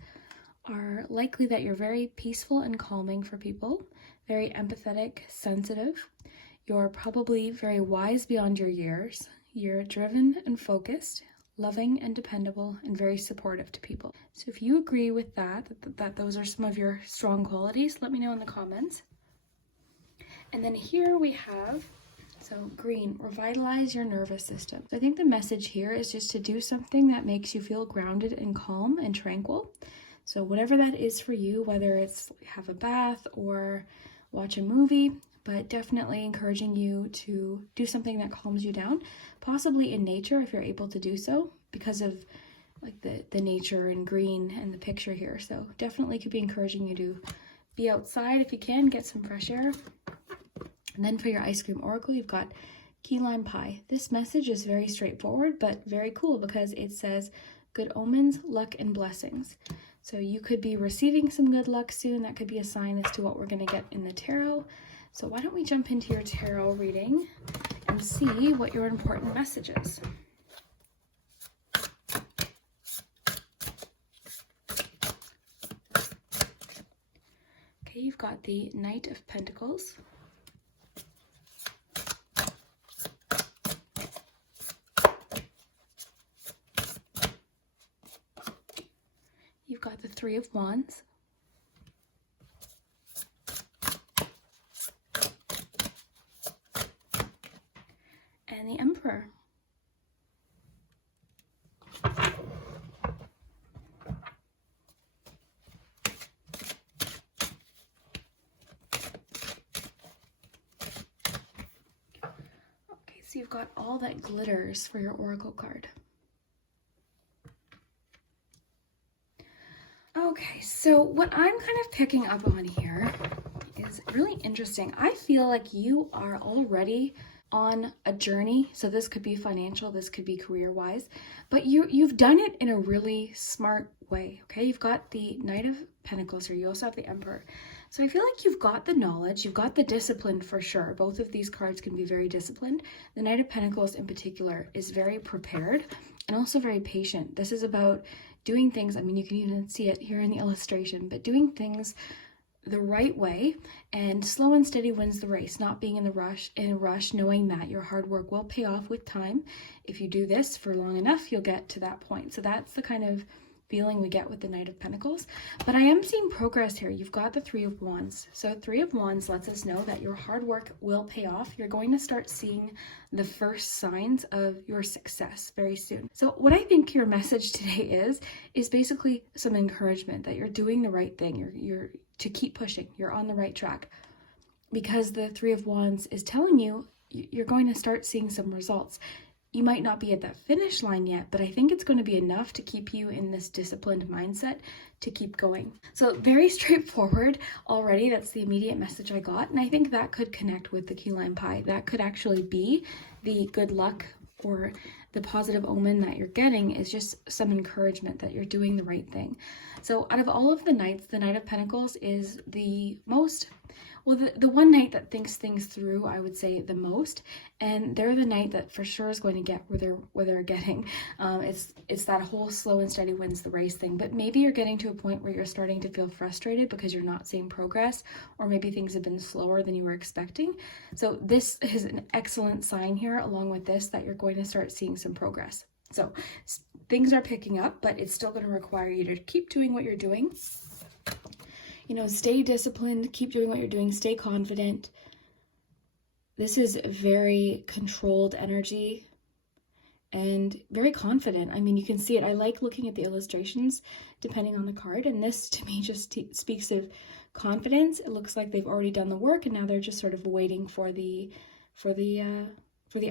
are likely that you're very peaceful and calming for people, very empathetic, sensitive. You're probably very wise beyond your years. You're driven and focused, loving and dependable, and very supportive to people. So if you agree with that those are some of your strong qualities, let me know in the comments. And then here we have, so green, revitalize your nervous system. So I think the message here is just to do something that makes you feel grounded and calm and tranquil. So whatever that is for you, whether it's have a bath or watch a movie, but definitely encouraging you to do something that calms you down, possibly in nature if you're able to do so, because of like the nature and green and the picture here. So definitely could be encouraging you to be outside if you can, get some fresh air. And then for your ice cream oracle, you've got key lime pie. This message is very straightforward, but very cool because it says good omens, luck, and blessings. So you could be receiving some good luck soon. That could be a sign as to what we're going to get in the tarot. So why don't we jump into your tarot reading and see what your important message is. Okay, you've got the Knight of Pentacles. You've got the Three of Wands. And the Emperor. Okay, so you've got all that glitters for your oracle card. Okay, so what I'm kind of picking up on here is really interesting. I feel like you are already on a journey. So this could be financial, this could be career-wise, but you've done it in a really smart way, okay? You've got the Knight of Pentacles here. You also have the Emperor. So I feel like you've got the knowledge, you've got the discipline for sure. Both of these cards can be very disciplined. The Knight of Pentacles in particular is very prepared and also very patient. This is about doing things, I mean, you can even see it here in the illustration, but doing things the right way, and slow and steady wins the race, not being in a rush, knowing that your hard work will pay off with time. If you do this for long enough, you'll get to that point. So that's the kind of feeling we get with the Knight of Pentacles. But I am seeing progress here. You've got the Three of Wands. So Three of Wands lets us know that your hard work will pay off. You're going to start seeing the first signs of your success very soon. So what I think your message today is basically some encouragement that you're doing the right thing. You're to keep pushing. You're on the right track, because the Three of Wands is telling you you're going to start seeing some results. You might not be at that finish line yet, but I think it's going to be enough to keep you in this disciplined mindset to keep going. So very straightforward already. That's the immediate message I got. And I think that could connect with the key lime pie. That could actually be the good luck or the positive omen that you're getting, is just some encouragement that you're doing the right thing. So out of all of the knights, the Knight of Pentacles is the most well, the one knight that thinks things through, I would say the most, and they're the knight that for sure is going to get where they're getting. It's that whole slow and steady wins the race thing. But maybe you're getting to a point where you're starting to feel frustrated because you're not seeing progress, or maybe things have been slower than you were expecting. So this is an excellent sign here, along with this, that you're going to start seeing some progress. So things are picking up, but it's still going to require you to keep doing what you're doing. Stay disciplined, keep doing what you're doing, stay confident. This is very controlled energy and very confident. I mean, you can see it. I like looking at the illustrations depending on the card, and this to me just speaks of confidence. It looks like they've already done the work and now they're just sort of waiting for the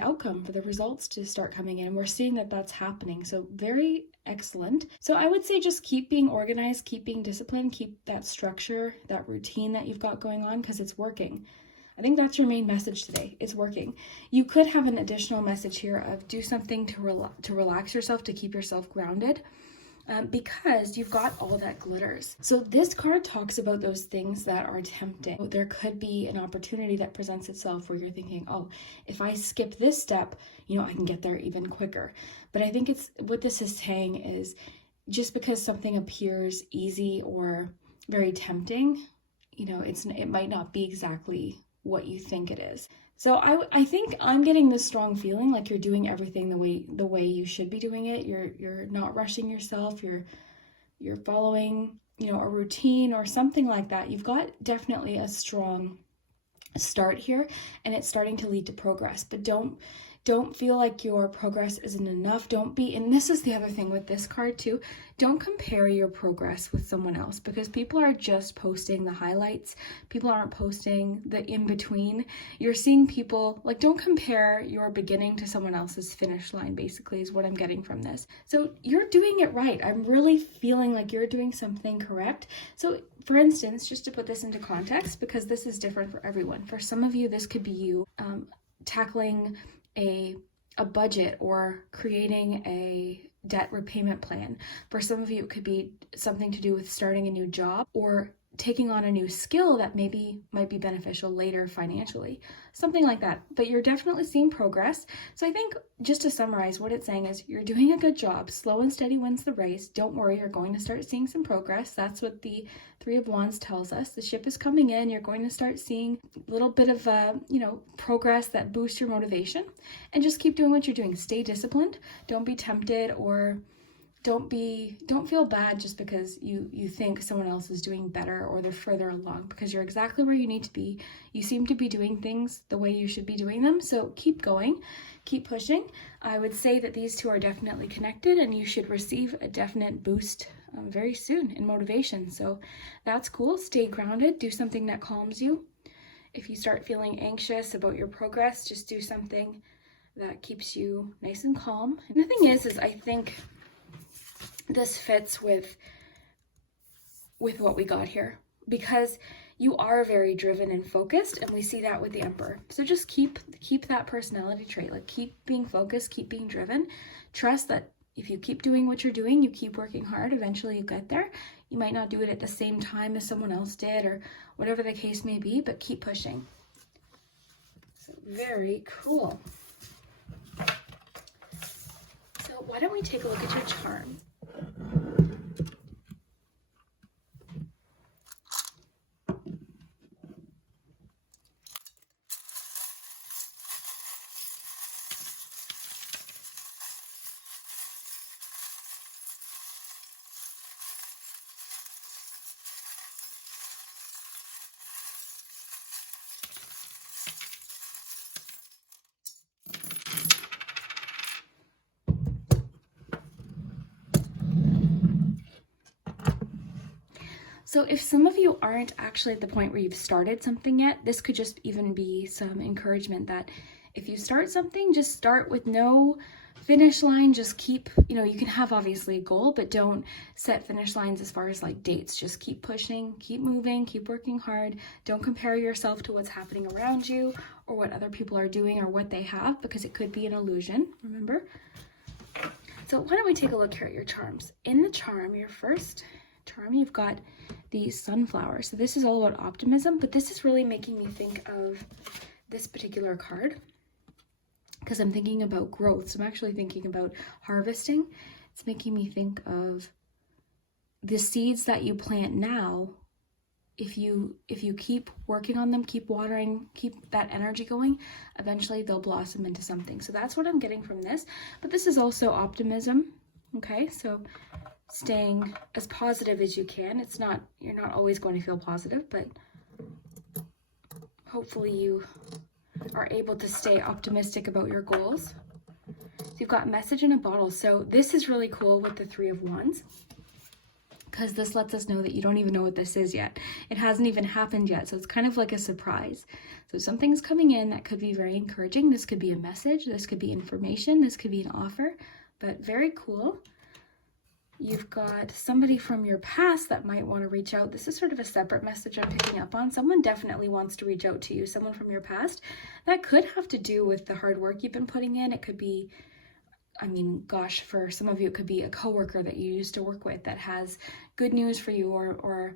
outcome, for the results to start coming in. We're seeing that that's happening. So very excellent. So I would say just keep being organized, keep being disciplined, keep that structure, that routine that you've got going on, because it's working. I think that's your main message today. It's working. You could have an additional message here of do something to relax yourself, to keep yourself grounded. Because you've got all that glitters. So this card talks about those things that are tempting. There could be an opportunity that presents itself where you're thinking, oh, if I skip this step, I can get there even quicker. But I think what this is saying is just because something appears easy or very tempting, it might not be exactly what you think it is. So I think I'm getting this strong feeling like you're doing everything the way you should be doing it. You're not rushing yourself. You're following, a routine or something like that. You've got definitely a strong start here, and it's starting to lead to progress. But don't feel like your progress isn't enough. And this is the other thing with this card too, don't compare your progress with someone else, because people are just posting the highlights. People aren't posting the in-between. You're seeing people, don't compare your beginning to someone else's finish line, basically, is what I'm getting from this. So you're doing it right. I'm really feeling like you're doing something correct. So for instance, just to put this into context, because this is different for everyone. For some of you, this could be you tackling a budget or creating a debt repayment plan. For some of you, it could be something to do with starting a new job or taking on a new skill that maybe might be beneficial later financially, something like that. But you're definitely seeing progress. So I think just to summarize, what it's saying is you're doing a good job. Slow and steady wins the race. Don't worry, you're going to start seeing some progress. That's what the Three of Wands tells us. The ship is coming in. You're going to start seeing a little bit of progress that boosts your motivation, and just keep doing what you're doing. Stay disciplined. Don't be tempted, or don't feel bad just because you think someone else is doing better or they're further along, because you're exactly where you need to be. You seem to be doing things the way you should be doing them. So keep going, keep pushing. I would say that these two are definitely connected, and you should receive a definite boost very soon in motivation. So that's cool. Stay grounded. Do something that calms you. If you start feeling anxious about your progress, just do something that keeps you nice and calm. And the thing is I think this fits with what we got here, because you are very driven and focused, and we see that with the Emperor. So just keep that personality trait, keep being focused, keep being driven. Trust that if you keep doing what you're doing, you keep working hard, eventually you get there. You might not do it at the same time as someone else did, or whatever the case may be, but keep pushing. So very cool. So why don't we take a look at your charm? So if some of you aren't actually at the point where you've started something yet, this could just even be some encouragement that if you start something, just start with no finish line. Just keep, you can have obviously a goal, but don't set finish lines as far as dates. Just keep pushing, keep moving, keep working hard. Don't compare yourself to what's happening around you or what other people are doing or what they have, because it could be an illusion, remember? So why don't we take a look here at your charms. In the charm, your first charm, you've got the sunflower. So this is all about optimism, but this is really making me think of this particular card because I'm thinking about growth. So I'm actually thinking about harvesting. It's making me think of the seeds that you plant now. If you keep working on them, keep watering, keep that energy going, eventually they'll blossom into something. So that's what I'm getting from this. But this is also optimism. Okay, so staying as positive as you can. You're not always going to feel positive, but hopefully you are able to stay optimistic about your goals. So you've got message in a bottle. So this is really cool with the Three of Wands, because this lets us know that you don't even know what this is yet. It hasn't even happened yet, so it's kind of like a surprise. So something's coming in that could be very encouraging. This could be a message, this could be information, this could be an offer, but very cool. You've got somebody from your past that might want to reach out. This is sort of a separate message I'm picking up on. Someone definitely wants to reach out to you, someone from your past. That could have to do with the hard work you've been putting in. It could be, I mean, gosh, for some of you, it could be a coworker that you used to work with that has good news for you, or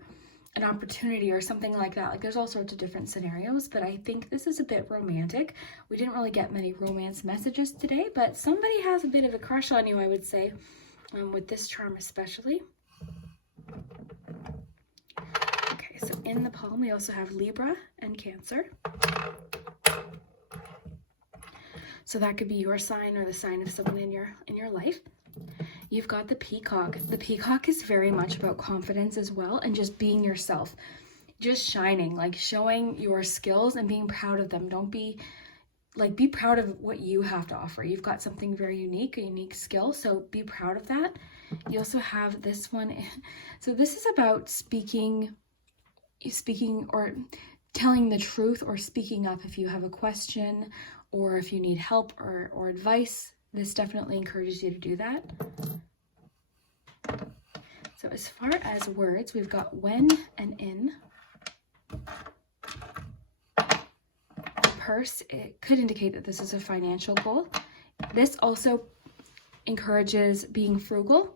an opportunity or something like that. Like, there's all sorts of different scenarios, but I think this is a bit romantic. We didn't really get many romance messages today, but somebody has a bit of a crush on you, I would say, with this charm especially. Okay, so in the palm, we also have Libra and Cancer. So that could be your sign or the sign of someone in your life. You've got the peacock. The peacock is very much about confidence as well, and just being yourself, just shining, like showing your skills and being proud of them. Don't be proud of what you have to offer. You've got something very unique, a unique skill, so be proud of that. You also have this one. So this is about speaking or telling the truth, or speaking up if you have a question or if you need help or advice. This definitely encourages you to do that. So as far as words, we've got when and in. Purse, it could indicate that this is a financial goal. This also encourages being frugal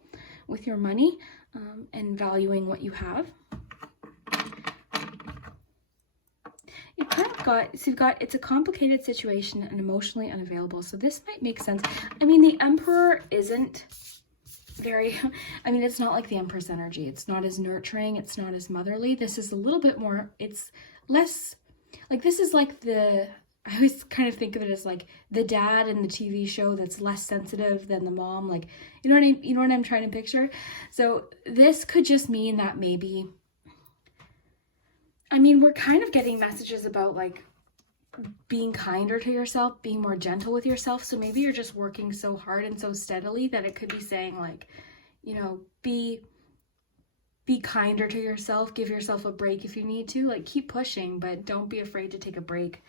with your money, and valuing what you have. You've kind of got, so you've got, it's a complicated situation and emotionally unavailable. So this might make sense. I mean, the Emperor isn't very, I mean, it's not like the Empress energy. It's not as nurturing. It's not as motherly. This is a little bit more, it's less, like, this is like I always kind of think of it as like the dad in the TV show that's less sensitive than the mom. Like, you know what I'm trying to picture? So this could just mean that maybe, I mean, we're kind of getting messages about like being kinder to yourself, being more gentle with yourself. So maybe you're just working so hard and so steadily that it could be saying like, you know, be kinder to yourself, give yourself a break if you need to, like keep pushing, but don't be afraid to take a break.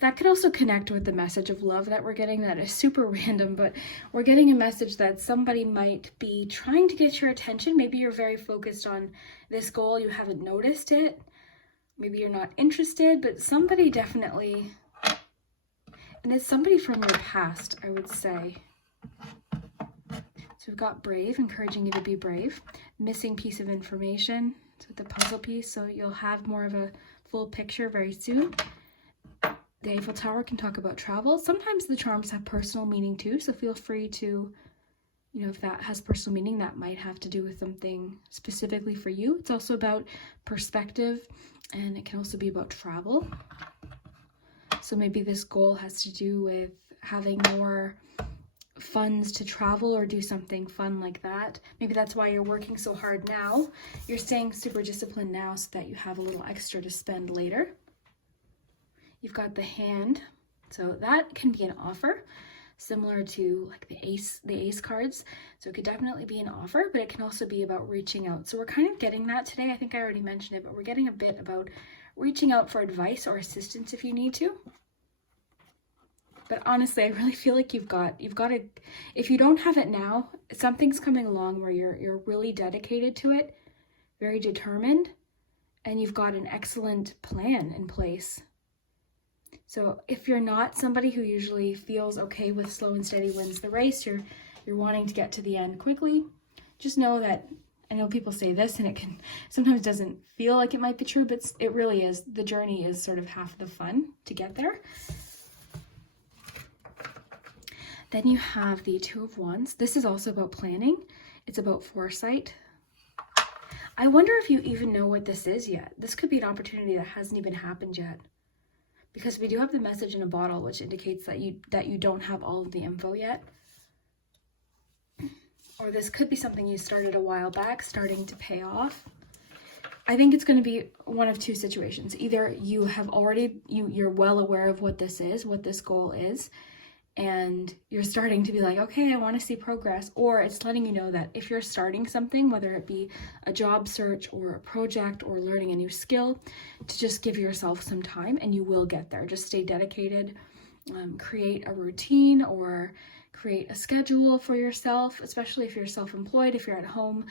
That could also connect with the message of love that we're getting. That is super random, but we're getting a message that somebody might be trying to get your attention. Maybe you're very focused on this goal, you haven't noticed it. Maybe you're not interested, but somebody definitely, and it's somebody from your past, I would say. So we've got brave, encouraging you to be brave. Missing piece of information, so the puzzle piece, so you'll have more of a full picture very soon. The Eiffel Tower can talk about travel. Sometimes the charms have personal meaning too, so feel free to, you know, if that has personal meaning, that might have to do with something specifically for you. It's also about perspective, and it can also be about travel. So maybe this goal has to do with having more funds to travel or do something fun like that. Maybe that's why you're working so hard now. You're staying super disciplined now so that you have a little extra to spend later. You've got the hand, so that can be an offer, similar to like the ace cards. So it could definitely be an offer, but it can also be about reaching out. So we're kind of getting that today. I think I already mentioned it, but we're getting a bit about reaching out for advice or assistance if you need to. But honestly, I really feel like you've got to, if you don't have it now, something's coming along where you're really dedicated to it, very determined, and you've got an excellent plan in place. So if you're not somebody who usually feels okay with slow and steady wins the race, you're wanting to get to the end quickly, just know that, I know people say this and it can sometimes doesn't feel like it might be true, but it really is. The journey is sort of half the fun to get there. Then you have the Two of Wands. This is also about planning. It's about foresight. I wonder if you even know what this is yet. This could be an opportunity that hasn't even happened yet. Because we do have the message in a bottle, which indicates that you don't have all of the info yet. Or this could be something you started a while back, starting to pay off. I think it's going to be one of two situations. Either you have already, you're well aware of what this is, what this goal is, and you're starting to be like, okay, I want to see progress. Or it's letting you know that if you're starting something, whether it be a job search or a project or learning a new skill, to just give yourself some time and you will get there. Just stay dedicated, create a routine or create a schedule for yourself, especially if you're self-employed, if you're at home.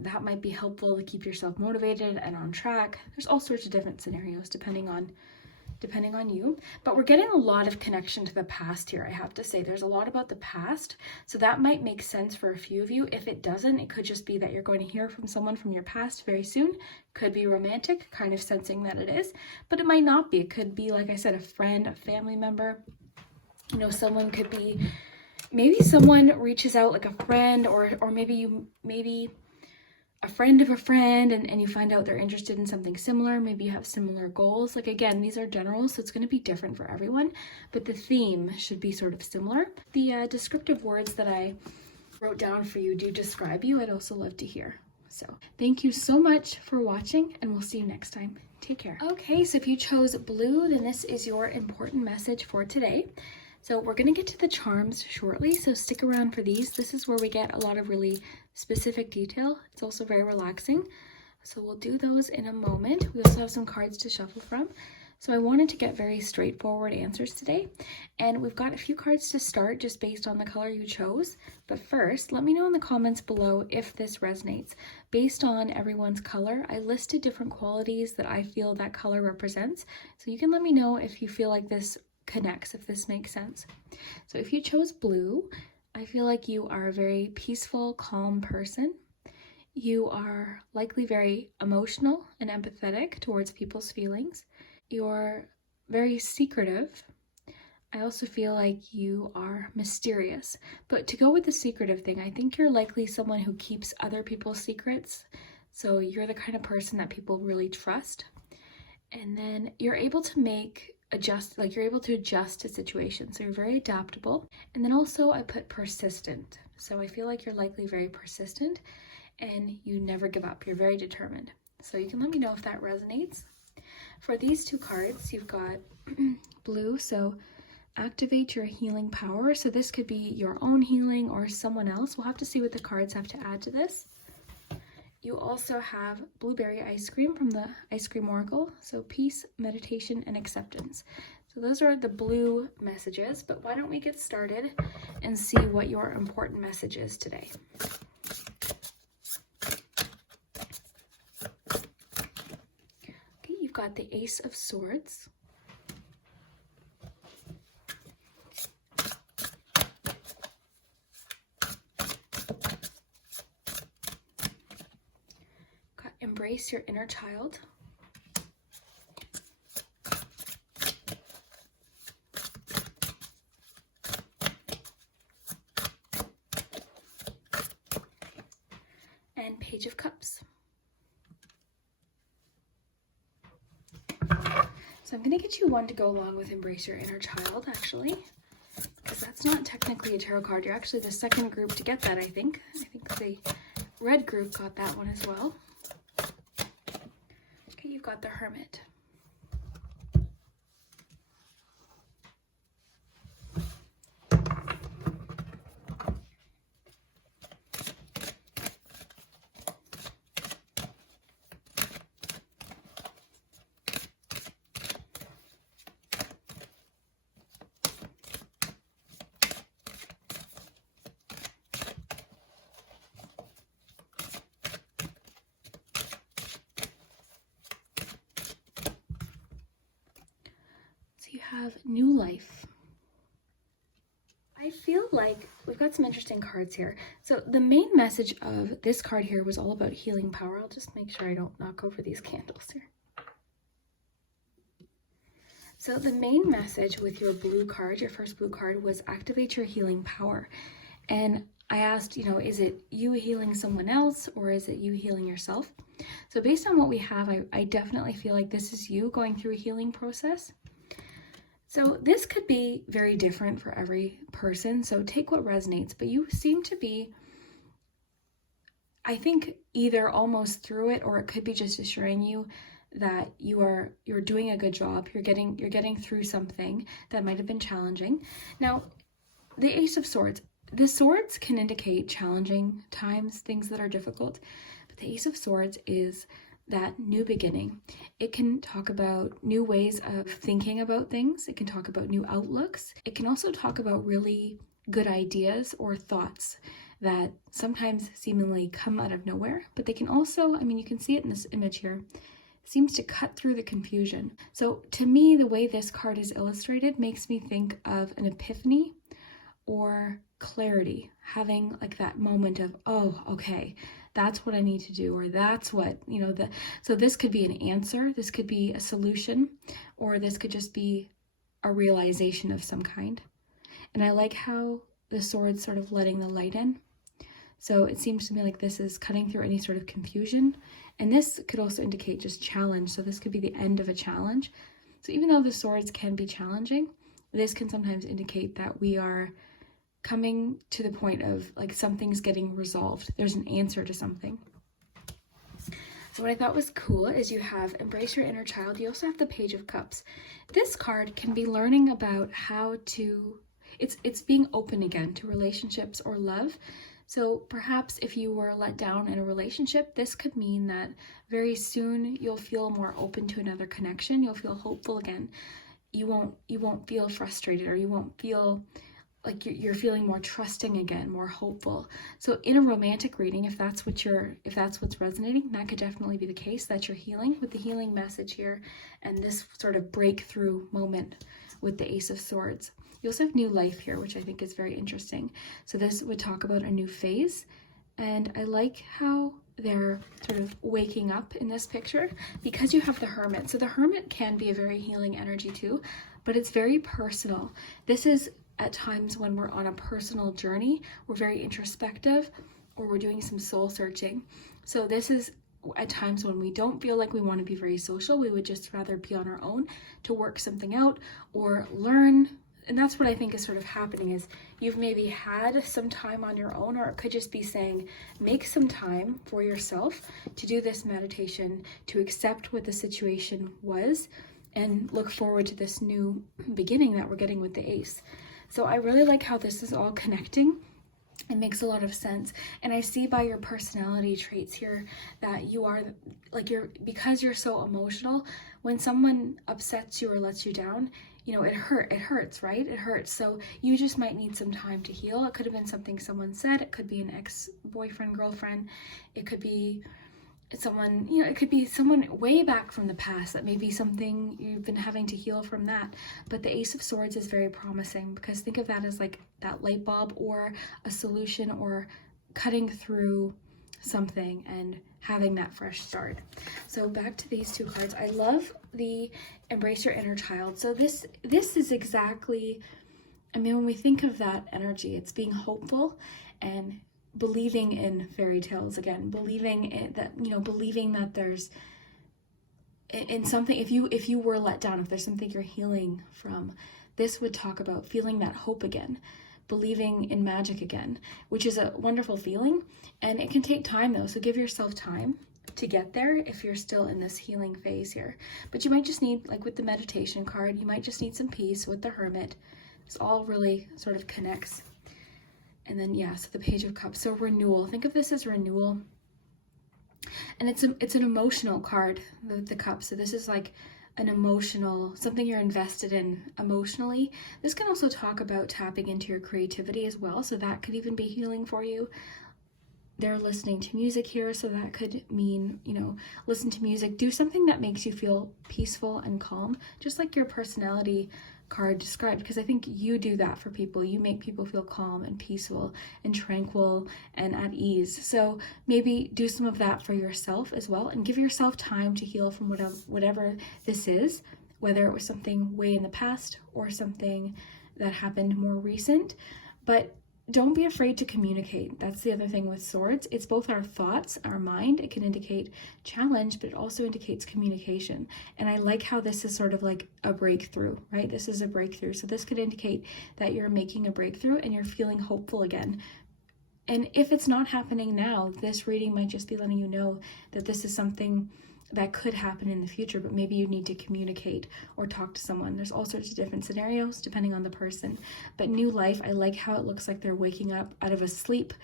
That might be helpful to keep yourself motivated and on track. There's all sorts of different scenarios depending on you. But we're getting a lot of connection to the past here, I have to say. There's a lot about the past, so that might make sense for a few of you. If it doesn't, it could just be that you're going to hear from someone from your past very soon. Could be romantic, kind of sensing that it is, but it might not be. It could be, like I said, a friend, a family member. You know, someone could be, maybe someone reaches out, like a friend, or maybe a friend of a friend, and you find out they're interested in something similar. Maybe you have similar goals. Like, again, these are general, so it's going to be different for everyone, but the theme should be sort of similar. The descriptive words that I wrote down for you do describe you. I'd also love to hear. So thank you so much for watching, and we'll see you next time. Take care. Okay, so if you chose blue, then this is your important message for today. So we're going to get to the charms shortly, so stick around for these. This is where we get a lot of really specific detail. It's also very relaxing. So we'll do those in a moment. We also have some cards to shuffle from. So I wanted to get very straightforward answers today. And we've got a few cards to start just based on the color you chose. But first, let me know in the comments below if this resonates. Based on everyone's color, I listed different qualities that I feel that color represents. So you can let me know if you feel like this connects, if this makes sense. So if you chose blue, I feel like you are a very peaceful, calm person. You are likely very emotional and empathetic towards people's feelings. You're very secretive. I also feel like you are mysterious. But to go with the secretive thing, I think you're likely someone who keeps other people's secrets. So you're the kind of person that people really trust. And then you're able to you're able to adjust to situations. So you're very adaptable. And then also I put persistent. So I feel like you're likely very persistent and you never give up. You're very determined. So you can let me know if that resonates. For these two cards, you've got blue. So activate your healing power. So this could be your own healing or someone else. We'll have to see what the cards have to add to this. You also have blueberry ice cream from the Ice Cream Oracle. So peace, meditation, and acceptance. So those are the blue messages, but why don't we get started and see what your important message is today. Okay, you've got the Ace of Swords. Embrace your inner child. And Page of Cups. So I'm going to get you one to go along with Embrace Your Inner Child, actually, because that's not technically a tarot card. You're actually the second group to get that, I think. I think the red group got that one as well. You've got the Hermit. You have new life. I I feel like we've got some interesting cards here. So the main message of this card here was all about healing power. I'll just make sure I don't knock over these candles here. So the main message with your blue card, your first blue card, was activate your healing power. And I asked, you know, is it you healing someone else or is it you healing yourself? So based on what we have, I definitely feel like this is you going through a healing process. So this could be very different for every person. So take what resonates, but you seem to be, I think, either almost through it, or it could be just assuring you that you're doing a good job. You're getting through something that might have been challenging. Now, the Ace of Swords. The swords can indicate challenging times, things that are difficult, but the Ace of Swords is that new beginning. It can talk about new ways of thinking about things. It can talk about new outlooks. It can also talk about really good ideas or thoughts that sometimes seemingly come out of nowhere, but they can also, I mean, you can see it in this image here, seems to cut through the confusion. So to me, the way this card is illustrated makes me think of an epiphany or clarity, having like that moment of, oh, okay, that's what I need to do, or that's what, you know, so this could be an answer, this could be a solution, or this could just be a realization of some kind. And I like how the sword's sort of letting the light in. So it seems to me like this is cutting through any sort of confusion. And this could also indicate just challenge. So this could be the end of a challenge. So even though the swords can be challenging, this can sometimes indicate that we are coming to the point of like something's getting resolved. There's an answer to something. So what I thought was cool is you have embrace your inner child. You also have the Page of Cups. This card can be learning about how to, it's being open again to relationships or love. So perhaps if you were let down in a relationship, this could mean that very soon you'll feel more open to another connection. You'll feel hopeful again. You won't feel frustrated, or you won't feel like you're feeling more trusting again, more hopeful. So in a romantic reading, if that's what's resonating, that could definitely be the case, that you're healing with the healing message here and this sort of breakthrough moment with the Ace of Swords. You also have new life here, which I think is very interesting. So this would talk about a new phase. And I like how they're sort of waking up in this picture because you have the Hermit. So the Hermit can be a very healing energy too, but it's very personal. This is at times when we're on a personal journey, we're very introspective, or we're doing some soul searching. So this is at times when we don't feel like we want to be very social. We would just rather be on our own to work something out or learn. And that's what I think is sort of happening, is you've maybe had some time on your own, or it could just be saying, make some time for yourself to do this meditation, to accept what the situation was, and look forward to this new beginning that we're getting with the Ace. So I really like how this is all connecting. It makes a lot of sense. And I see by your personality traits here that you are like, because you're so emotional, when someone upsets you or lets you down, you know, it hurts, right? It hurts. So you just might need some time to heal. It could have been something someone said. It could be an ex-boyfriend, girlfriend. It could be someone, you know, it could be someone way back from the past, that may be something you've been having to heal from that. But the Ace of Swords is very promising, because think of that as like that light bulb or a solution, or cutting through something and having that fresh start. So back to these two cards. I love the Embrace Your Inner Child. So this is exactly, I mean, when we think of that energy, it's being hopeful and believing in fairy tales again, believing in that, you know, believing that there's in something, if you were let down, if there's something you're healing from, this would talk about feeling that hope again, believing in magic again, which is a wonderful feeling. And it can take time though, so give yourself time to get there if you're still in this healing phase here. But you might just need, like with the meditation card, you might just need some peace with the Hermit. This all really sort of connects. And then, yeah, so the Page of Cups. So renewal. Think of this as renewal. And it's an emotional card, the cup. So this is like an emotional, something you're invested in emotionally. This can also talk about tapping into your creativity as well. So that could even be healing for you. They're listening to music here. So that could mean, you know, listen to music. Do something that makes you feel peaceful and calm. Just like your personality card described, because I think you do that for people. You make people feel calm and peaceful and tranquil and at ease. So maybe do some of that for yourself as well, and give yourself time to heal from whatever this is, whether it was something way in the past or something that happened more recent. But don't be afraid to communicate. That's the other thing with swords. It's both our thoughts, our mind. It can indicate challenge, but it also indicates communication. And I like how this is sort of like a breakthrough, right? This is a breakthrough. So this could indicate that you're making a breakthrough and you're feeling hopeful again. And if it's not happening now, this reading might just be letting you know that this is something that could happen in the future, but maybe you need to communicate or talk to someone. There's all sorts of different scenarios depending on the person. But new life, I like how it looks like they're waking up out of a sleep.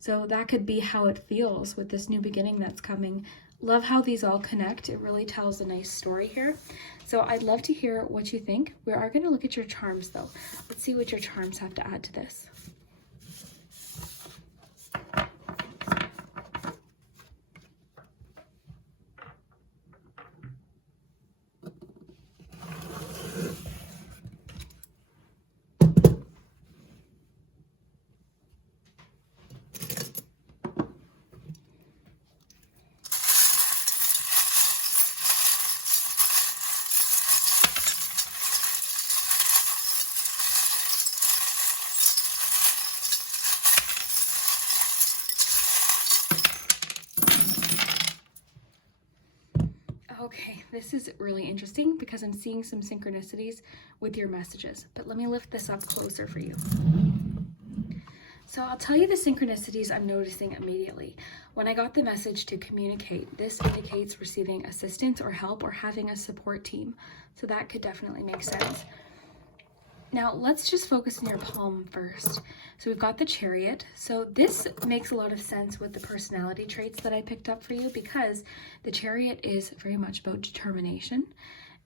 So that could be how it feels with this new beginning that's coming. Love how these all connect. It really tells a nice story here. So I'd love to hear what you think. We are going to look at your charms though. Let's see what your charms have to add to this. Okay, this is really interesting because I'm seeing some synchronicities with your messages, but let me lift this up closer for you. So I'll tell you the synchronicities I'm noticing immediately. When I got the message to communicate, this indicates receiving assistance or help or having a support team. So that could definitely make sense. Now let's just focus on your palm first. So we've got the Chariot. So this makes a lot of sense with the personality traits that I picked up for you, because the Chariot is very much about determination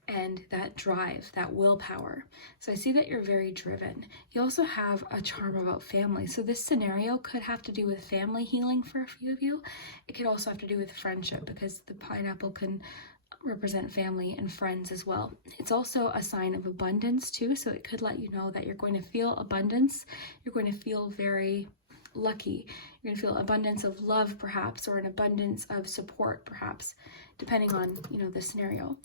and that drive, that willpower. So I see that you're very driven. You also have a charm about family. So this scenario could have to do with family healing for a few of you. It could also have to do with friendship, because the pineapple can represent family and friends as well. It's also a sign of abundance too, so it could let you know that you're going to feel abundance. You're going to feel very lucky. You're going to feel abundance of love perhaps, or an abundance of support perhaps, depending on, the scenario.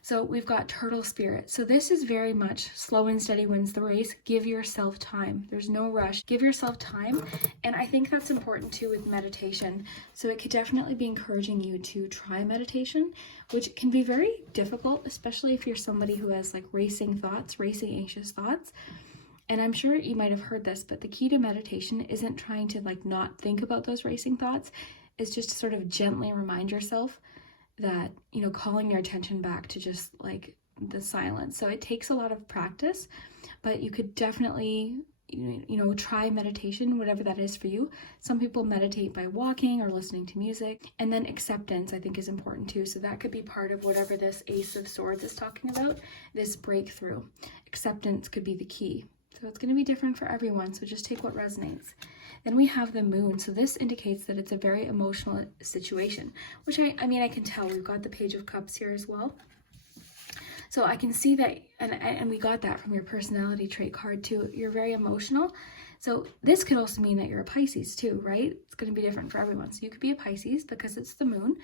So we've got Turtle Spirit. So this is very much slow and steady wins the race. Give yourself time. There's no rush. Give yourself time. And I think that's important too with meditation. So it could definitely be encouraging you to try meditation, which can be very difficult, especially if you're somebody who has like racing thoughts, racing anxious thoughts. And I'm sure you might have heard this, but the key to meditation isn't trying to like not think about those racing thoughts. It's just to sort of gently remind yourself that, calling your attention back to just like the silence. So it takes a lot of practice, but you could definitely, try meditation, whatever that is for you. Some people meditate by walking or listening to music. And then acceptance, I think, is important too. So that could be part of whatever this Ace of Swords is talking about, this breakthrough. Acceptance could be the key. So it's going to be different for everyone. So just take what resonates. Then we have the Moon. So this indicates that it's a very emotional situation, which I can tell. We've got the Page of Cups here as well. So I can see that, and we got that from your personality trait card too. You're very emotional. So this could also mean that you're a Pisces too, right? It's going to be different for everyone. So you could be a Pisces because it's the Moon.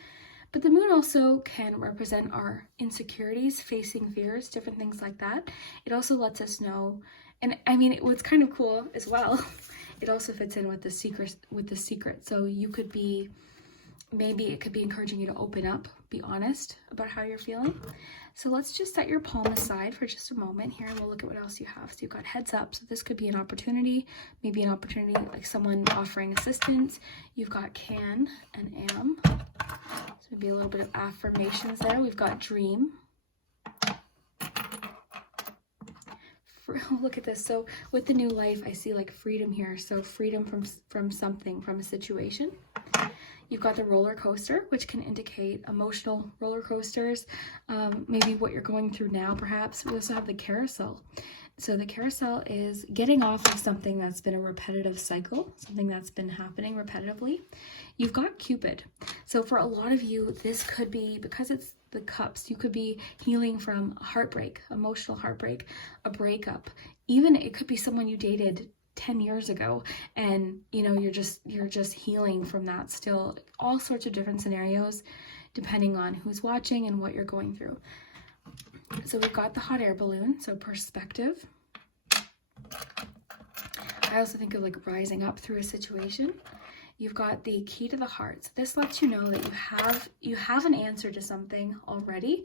But the Moon also can represent our insecurities, facing fears, different things like that. It also lets us know, and what's kind of cool as well, it also fits in with the secret. So you could be, maybe it could be encouraging you to open up, be honest about how you're feeling. So let's just set your palm aside for just a moment here, and we'll look at what else you have. So you've got Heads Up. So this could be an opportunity, maybe an opportunity like someone offering assistance. You've got Can and Am. So maybe a little bit of affirmations there. We've got Dream. Look at this. So with the new life, I see like freedom here. So freedom from something, from a situation. You've got the Roller Coaster, which can indicate emotional roller coasters, maybe what you're going through now, perhaps. We also have the Carousel. So the carousel is getting off of something that's been a repetitive cycle, something that's been happening repetitively. You've got Cupid. So for a lot of you, this could be, because it's the cups, you could be healing from heartbreak, emotional heartbreak, a breakup. Even it could be someone you dated 10 years ago, and you know, you're just healing from that still. All sorts of different scenarios depending on who's watching and what you're going through. So we've got the hot air balloon, so perspective. I also think of like rising up through a situation. You've got the key to the heart. So this lets you know that you have an answer to something already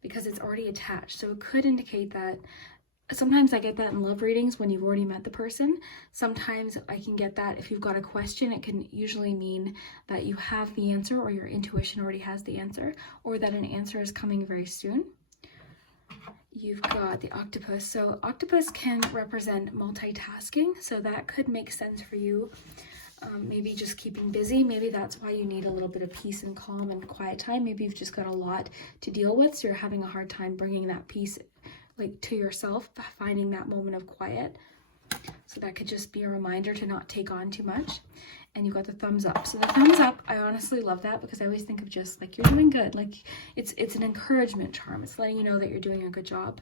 because it's already attached. So it could indicate that. Sometimes I get that in love readings when you've already met the person. Sometimes I can get that if you've got a question. It can usually mean that you have the answer, or your intuition already has the answer, or that an answer is coming very soon. You've got the octopus. So octopus can represent multitasking. So that could make sense for you. Maybe just keeping busy. Maybe that's why you need a little bit of peace and calm and quiet time. Maybe you've just got a lot to deal with, so you're having a hard time bringing that peace like to yourself, finding that moment of quiet. So that could just be a reminder to not take on too much. And you've got the thumbs up. So the thumbs up, I honestly love that because I always think of just like, you're doing good. Like it's an encouragement charm. It's letting you know that you're doing a good job.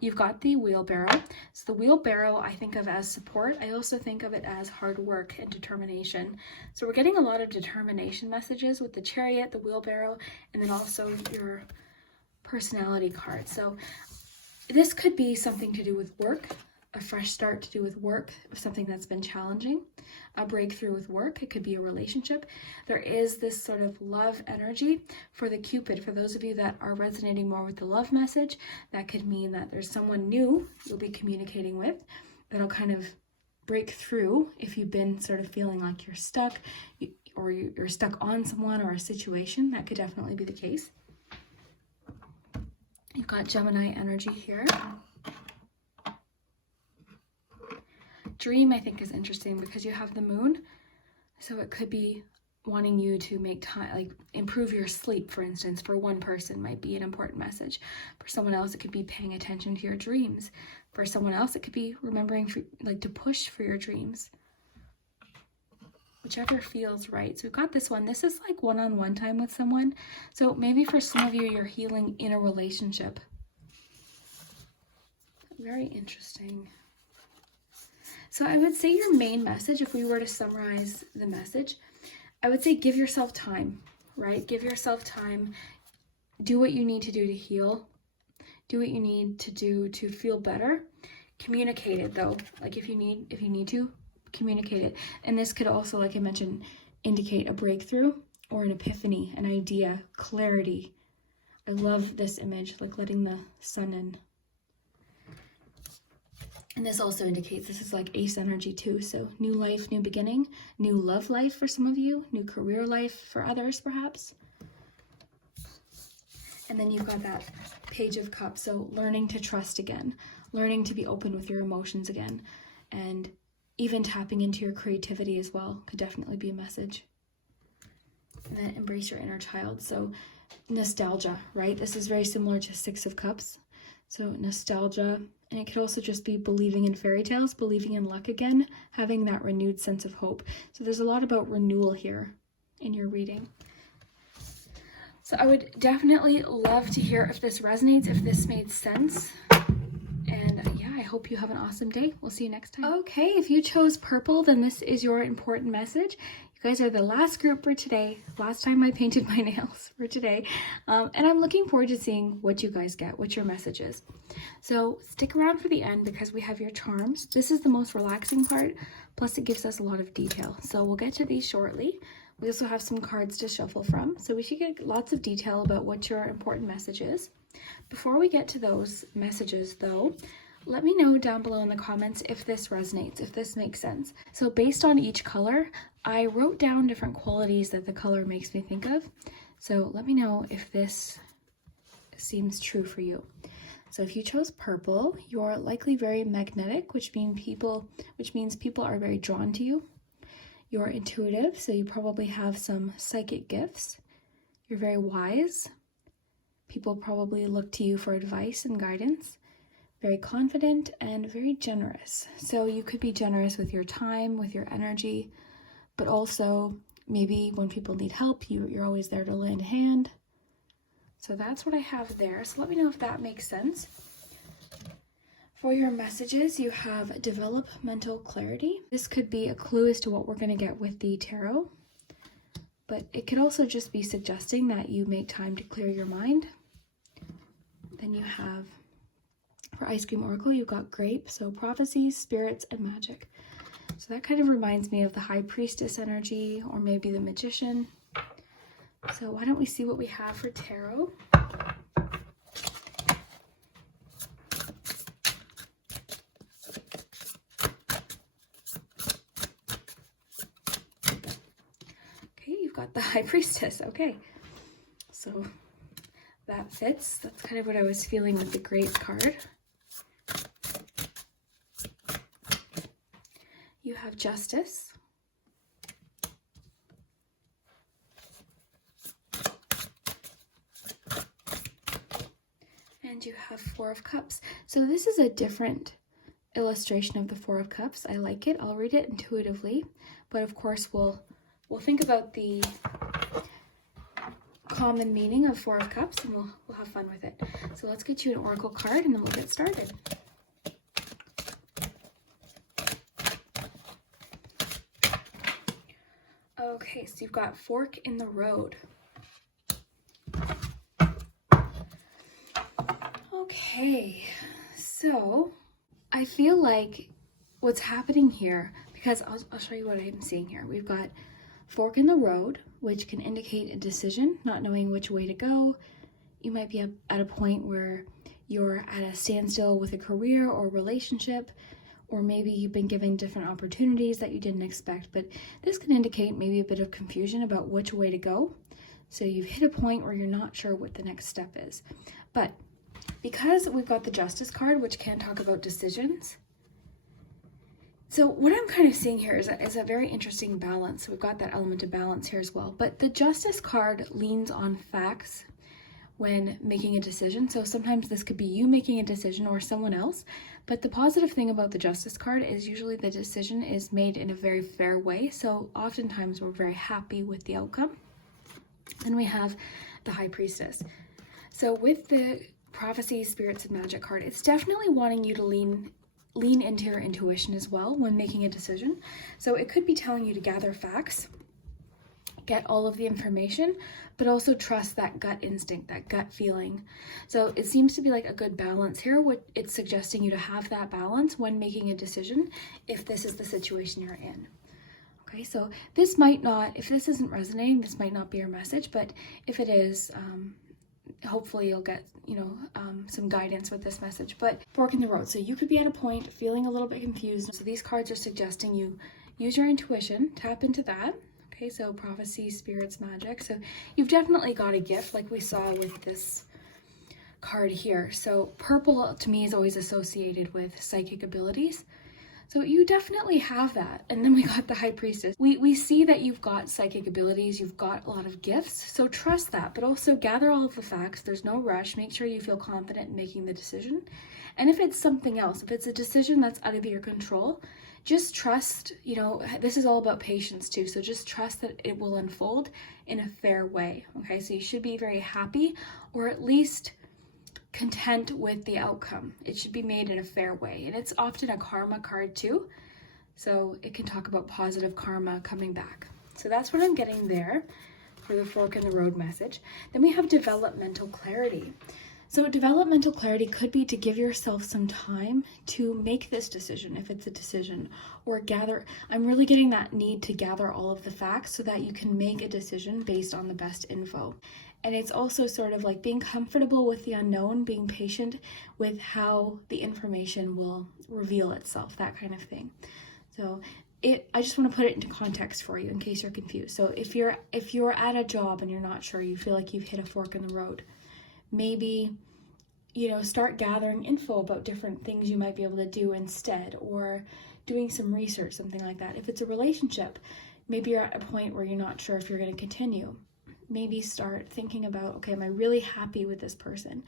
You've got the wheelbarrow. So the wheelbarrow I think of as support. I also think of it as hard work and determination. So we're getting a lot of determination messages with the chariot, the wheelbarrow, and then also your personality card. So this could be something to do with work, a fresh start to do with work, something that's been challenging, a breakthrough with work. It could be a relationship. There is this sort of love energy for the Cupid. For those of you that are resonating more with the love message, that could mean that there's someone new you'll be communicating with that'll kind of break through if you've been sort of feeling like you're stuck, or you're stuck on someone or a situation. That could definitely be the case. You've got Gemini energy here. Dream, I think, is interesting because you have the moon. So it could be wanting you to make time, like improve your sleep, for instance. For one person might be an important message. For someone else, it could be paying attention to your dreams. For someone else, it could be remembering to push for your dreams. Whichever feels right. So we've got this one. This is like one-on-one time with someone. So maybe for some of you, you're healing in a relationship. Very interesting. So I would say your main message, if we were to summarize the message, I would say give yourself time, right? Give yourself time. Do what you need to do to heal. Do what you need to do to feel better. Communicate it though. Like if you need to, communicate it. And this could also, like I mentioned, indicate a breakthrough or an epiphany, an idea, clarity. I love this image, like letting the sun in. And this also indicates this is like ace energy too. So new life, new beginning, new love life for some of you, new career life for others perhaps. And then you've got that page of cups. So learning to trust again, learning to be open with your emotions again, and even tapping into your creativity as well could definitely be a message. And then embrace your inner child. So nostalgia, right? This is very similar to Six of Cups. So nostalgia, and it could also just be believing in fairy tales, believing in luck again, having that renewed sense of hope. So there's a lot about renewal here in your reading. So I would definitely love to hear if this resonates, if this made sense. And yeah, I hope you have an awesome day. We'll see you next time. Okay, if you chose purple, then this is your important message. You guys are the last group for today. Last time I painted my nails for today. And I'm looking forward to seeing what you guys get, what your message is. So stick around for the end because we have your charms. This is the most relaxing part. Plus it gives us a lot of detail. So we'll get to these shortly. We also have some cards to shuffle from. So we should get lots of detail about what your important message is. Before we get to those messages though, let me know down below in the comments if this resonates, if this makes sense. So based on each color, I wrote down different qualities that the color makes me think of. So let me know if this seems true for you. So if you chose purple, you're likely very magnetic, which means people are very drawn to you. You're intuitive, so you probably have some psychic gifts. You're very wise. People probably look to you for advice and guidance. very confident, and very generous. So you could be generous with your time, with your energy, but also maybe when people need help, you're always there to lend a hand. So that's what I have there. So let me know if that makes sense. For your messages, you have developmental clarity. This could be a clue as to what we're going to get with the tarot, but it could also just be suggesting that you make time to clear your mind. Then you have, for Ice Cream Oracle, you've got grape, so prophecies, spirits, and magic. So that kind of reminds me of the High Priestess energy, or maybe the Magician. So why don't we see what we have for tarot? Okay, you've got the High Priestess. Okay, so that fits. That's kind of what I was feeling with the Grape card. You have Justice. And you have Four of Cups. So this is a different illustration of the Four of Cups. I like it. I'll read it intuitively, but of course we'll think about the common meaning of Four of Cups, and we'll have fun with it. So let's get you an oracle card, and then we'll get started. Okay, so you've got Fork in the Road. Okay, so I feel like what's happening here, because I'll show you what I'm seeing here. We've got fork in the road, which can indicate a decision, not knowing which way to go. You might be at a point where you're at a standstill with a career or relationship, or maybe you've been given different opportunities that you didn't expect, but this can indicate maybe a bit of confusion about which way to go. So you've hit a point where you're not sure what the next step is. But because we've got the Justice card, which can talk about decisions, so what I'm kind of seeing here is a very interesting balance. We've got that element of balance here as well, but the Justice card leans on facts when making a decision. So sometimes this could be you making a decision or someone else, but the positive thing about the Justice card is usually the decision is made in a very fair way. So oftentimes we're very happy with the outcome. Then we have the High Priestess. So with the Prophecy, Spirits, and Magic card, it's definitely wanting you to lean into your intuition as well when making a decision. So it could be telling you to gather facts, get all of the information, but also trust that gut instinct, that gut feeling. So it seems to be like a good balance here. What it's suggesting you to have that balance when making a decision if this is the situation you're in. Okay, so this might not, if this isn't resonating, this might not be your message, but if it is, hopefully you'll get, some guidance with this message. But fork in the road. So you could be at a point feeling a little bit confused. So these cards are suggesting you use your intuition, tap into that. Okay, so prophecy, spirits, magic. So you've definitely got a gift like we saw with this card here. So purple to me is always associated with psychic abilities. So you definitely have that. And then we got the High Priestess. We see that you've got psychic abilities, you've got a lot of gifts, so trust that, but also gather all of the facts. There's no rush. Make sure you feel confident in making the decision. And if it's something else, if it's a decision that's out of your control, just trust, this is all about patience too, so just trust that it will unfold in a fair way, okay? So you should be very happy, or at least content with the outcome. It should be made in a fair way. And it's often a karma card too. So it can talk about positive karma coming back. So that's what I'm getting there for the fork in the road message. Then we have developmental clarity. So developmental clarity could be to give yourself some time to make this decision, if it's a decision, or gather. I'm really getting that need to gather all of the facts so that you can make a decision based on the best info. And it's also sort of like being comfortable with the unknown, being patient with how the information will reveal itself, that kind of thing. So I just want to put it into context for you in case you're confused. So if you're at a job and you're not sure, you feel like you've hit a fork in the road, maybe, start gathering info about different things you might be able to do instead, or doing some research, something like that. If it's a relationship, maybe you're at a point where you're not sure if you're going to continue. Maybe start thinking about, okay, am I really happy with this person?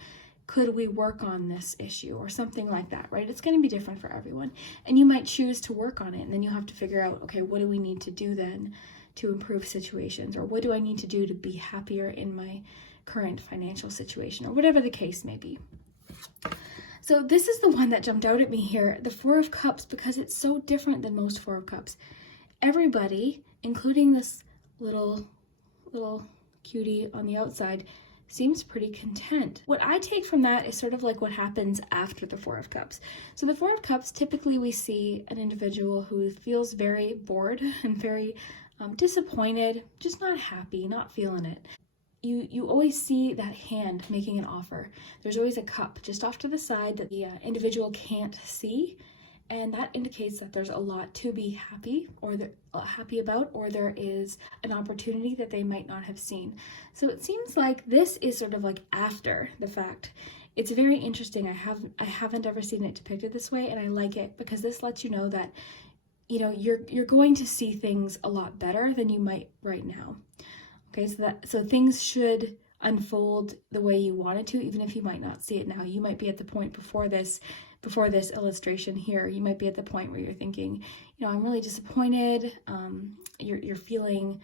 could we work on this issue, or something like that, right? It's going to be different for everyone. And you might choose to work on it, and then you have to figure out, okay, what do we need to do then to improve situations? Or what do I need to do to be happier in my current financial situation, or whatever the case may be. So this is the one that jumped out at me here, the Four of Cups, because it's so different than most Four of Cups. Everybody, including this little cutie on the outside, seems pretty content. What I take from that is sort of like what happens after the Four of Cups. So the Four of Cups, typically we see an individual who feels very bored and very disappointed, just not happy, not feeling it. You always see that hand making an offer. There's always a cup just off to the side that the individual can't see, and that indicates that there's a lot to be happy about, or there is an opportunity that they might not have seen. So it seems like this is sort of like after the fact. It's very interesting. I haven't ever seen it depicted this way, and I like it because this lets you know that, you know, you're going to see things a lot better than you might right now. Okay, so things should unfold the way you wanted to, even if you might not see it now. You might be at the point before this illustration here. You might be at the point where you're thinking, you know, I'm really disappointed. You're feeling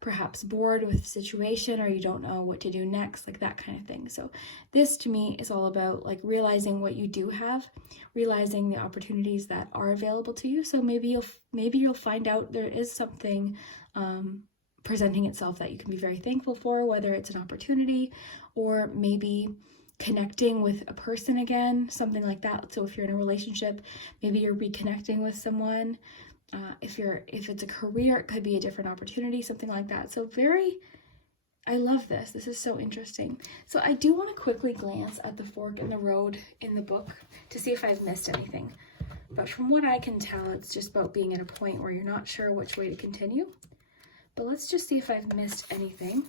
perhaps bored with the situation, or you don't know what to do next, like that kind of thing. So this to me is all about like realizing what you do have, realizing the opportunities that are available to you. So maybe you'll find out there is something presenting itself that you can be very thankful for, whether it's an opportunity or maybe connecting with a person again, something like that. So if you're in a relationship, maybe you're reconnecting with someone. If it's a career, it could be a different opportunity, something like that. So I love this. This is so interesting. So I do want to quickly glance at the fork in the road in the book to see if I've missed anything. But from what I can tell, it's just about being at a point where you're not sure which way to continue. But let's just see if I've missed anything.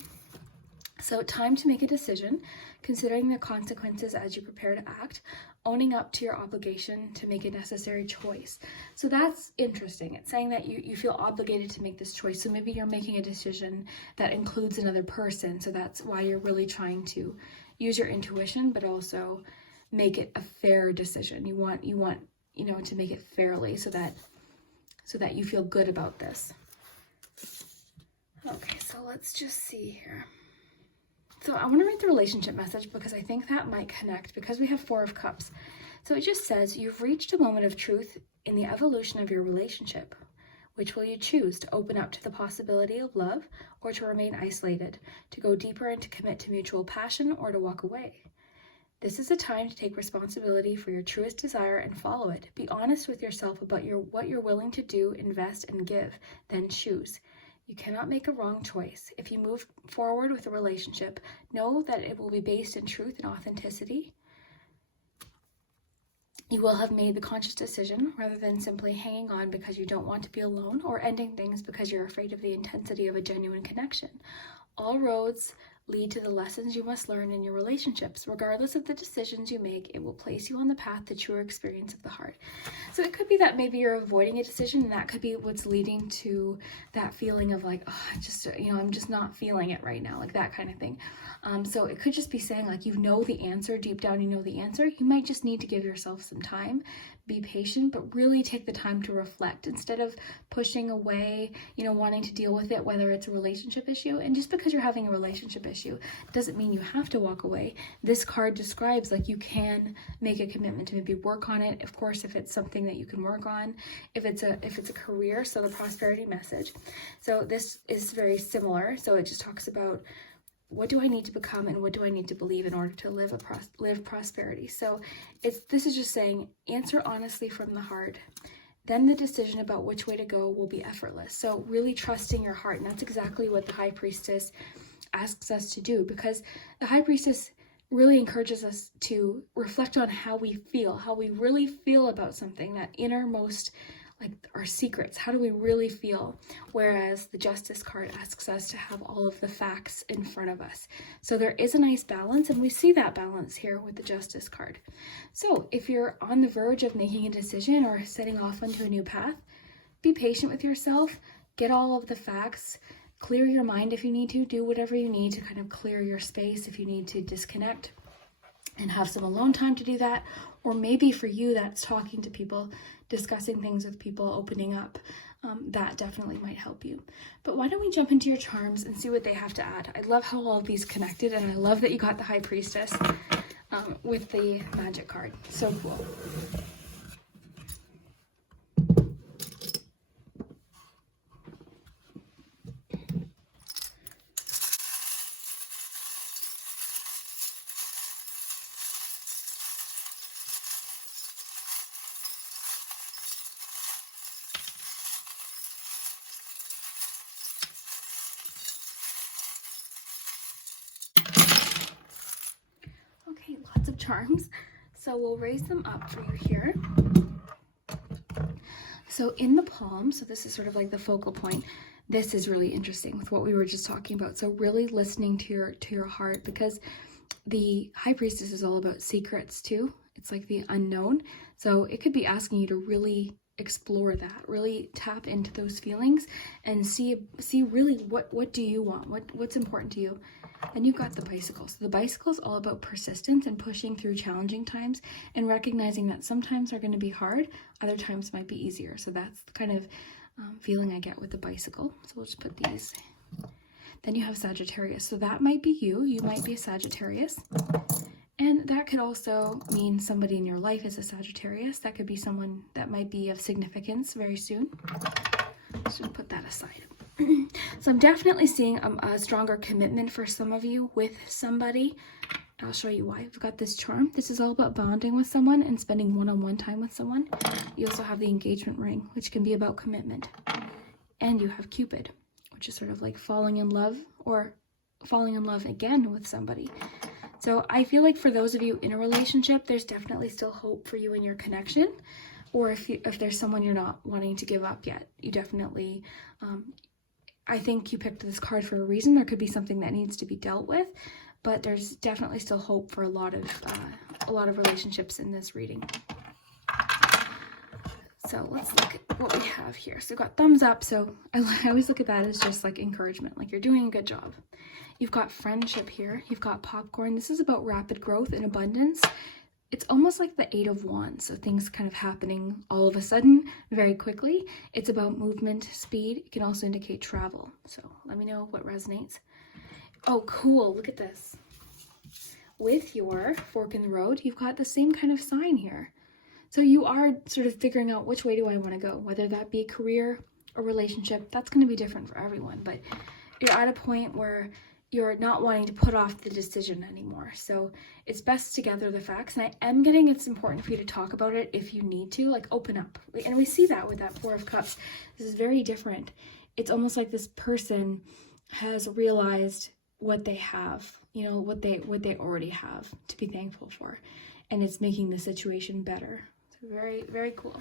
So time to make a decision, considering the consequences as you prepare to act, owning up to your obligation to make a necessary choice. So that's interesting. It's saying that you feel obligated to make this choice. So maybe you're making a decision that includes another person. So that's why you're really trying to use your intuition, but also make it a fair decision. You want, you know, to make it fairly so that you feel good about this. Okay, so let's just see here. So I want to read the relationship message because I think that might connect, because we have Four of Cups. So it just says, you've reached a moment of truth in the evolution of your relationship. Which will you choose, to open up to the possibility of love, or to remain isolated, to go deeper and to commit to mutual passion, or to walk away? This is a time to take responsibility for your truest desire and follow it. Be honest with yourself about what you're willing to do, invest, and give, then choose. You cannot make a wrong choice. If you move forward with a relationship, know that it will be based in truth and authenticity. You will have made the conscious decision rather than simply hanging on because you don't want to be alone, or ending things because you're afraid of the intensity of a genuine connection. All roads lead to the lessons you must learn in your relationships. Regardless of the decisions you make, it will place you on the path to true experience of the heart. So it could be that maybe you're avoiding a decision, and that could be what's leading to that feeling of like, oh, I'm just not feeling it right now, like that kind of thing. So it could just be saying like, you know the answer, deep down you know the answer. You might just need to give yourself some time, be patient, but really take the time to reflect instead of pushing away, wanting to deal with it, whether it's a relationship issue. And just because you're having a relationship issue doesn't mean you have to walk away. This card describes like you can make a commitment to maybe work on it. Of course, if it's something that you can work on, if it's a career, so the prosperity message. So this is very similar. So it just talks about, what do I need to become and what do I need to believe in order to live prosperity? So this is just saying, answer honestly from the heart. Then the decision about which way to go will be effortless. So really trusting your heart. And that's exactly what the High Priestess asks us to do, because the High Priestess really encourages us to reflect on how we really feel about something, that innermost, like our secrets. How do we really feel? Whereas the Justice card asks us to have all of the facts in front of us. So there is a nice balance, and we see that balance here with the Justice card. So if you're on the verge of making a decision or setting off onto a new path, be patient with yourself, get all of the facts, clear your mind if you need to, do whatever you need to kind of clear your space if you need to disconnect. and have some alone time to do that. Or maybe for you, that's talking to people, discussing things with people, opening up. That definitely might help you. But why don't we jump into your charms and see what they have to add? I love how all of these connected, and I love that you got the High Priestess with the magic card. So cool. Okay, lots of charms. So we'll raise them up for you here. So in the palm, so this is sort of like the focal point. This is really interesting with what we were just talking about. So really listening to your heart, because the High Priestess is all about secrets too. It's like the unknown. So it could be asking you to really explore that, really tap into those feelings and see really what do you want, what's important to you. And you've got the bicycle. So the bicycle is all about persistence and pushing through challenging times and recognizing that sometimes are going to be hard, other times might be easier. So that's the kind of feeling I get with the bicycle. So we'll just put these. Then you have Sagittarius. So that might be you. You might be a Sagittarius. And that could also mean somebody in your life is a Sagittarius. That could be someone that might be of significance very soon. So put that aside. So I'm definitely seeing a stronger commitment for some of you with somebody. I'll show you why. We've got this charm. This is all about bonding with someone and spending one-on-one time with someone. You also have the engagement ring, which can be about commitment. And you have Cupid, which is sort of like falling in love or falling in love again with somebody. So I feel like for those of you in a relationship, there's definitely still hope for you in your connection. Or if there's someone you're not wanting to give up yet, you definitely, I think you picked this card for a reason. There could be something that needs to be dealt with, but there's definitely still hope for a lot of relationships in this reading. So let's look at what we have here. So we've got thumbs up. So I always look at that as just like encouragement, like you're doing a good job. You've got friendship here. You've got popcorn. This is about rapid growth and abundance. It's almost like the 8 of Wands. So things kind of happening all of a sudden, very quickly. It's about movement, speed. It can also indicate travel. So let me know what resonates. Oh, cool. Look at this. With your fork in the road, you've got the same kind of sign here. So you are sort of figuring out which way do I want to go, whether that be career or relationship. That's going to be different for everyone, but you're at a point where you're not wanting to put off the decision anymore. So it's best to gather the facts. And I am getting it's important for you to talk about it if you need to, like open up. And we see that with that Four of Cups. This is very different. It's almost like this person has realized what they have, you know, what they already have to be thankful for. And it's making the situation better. So very, very cool.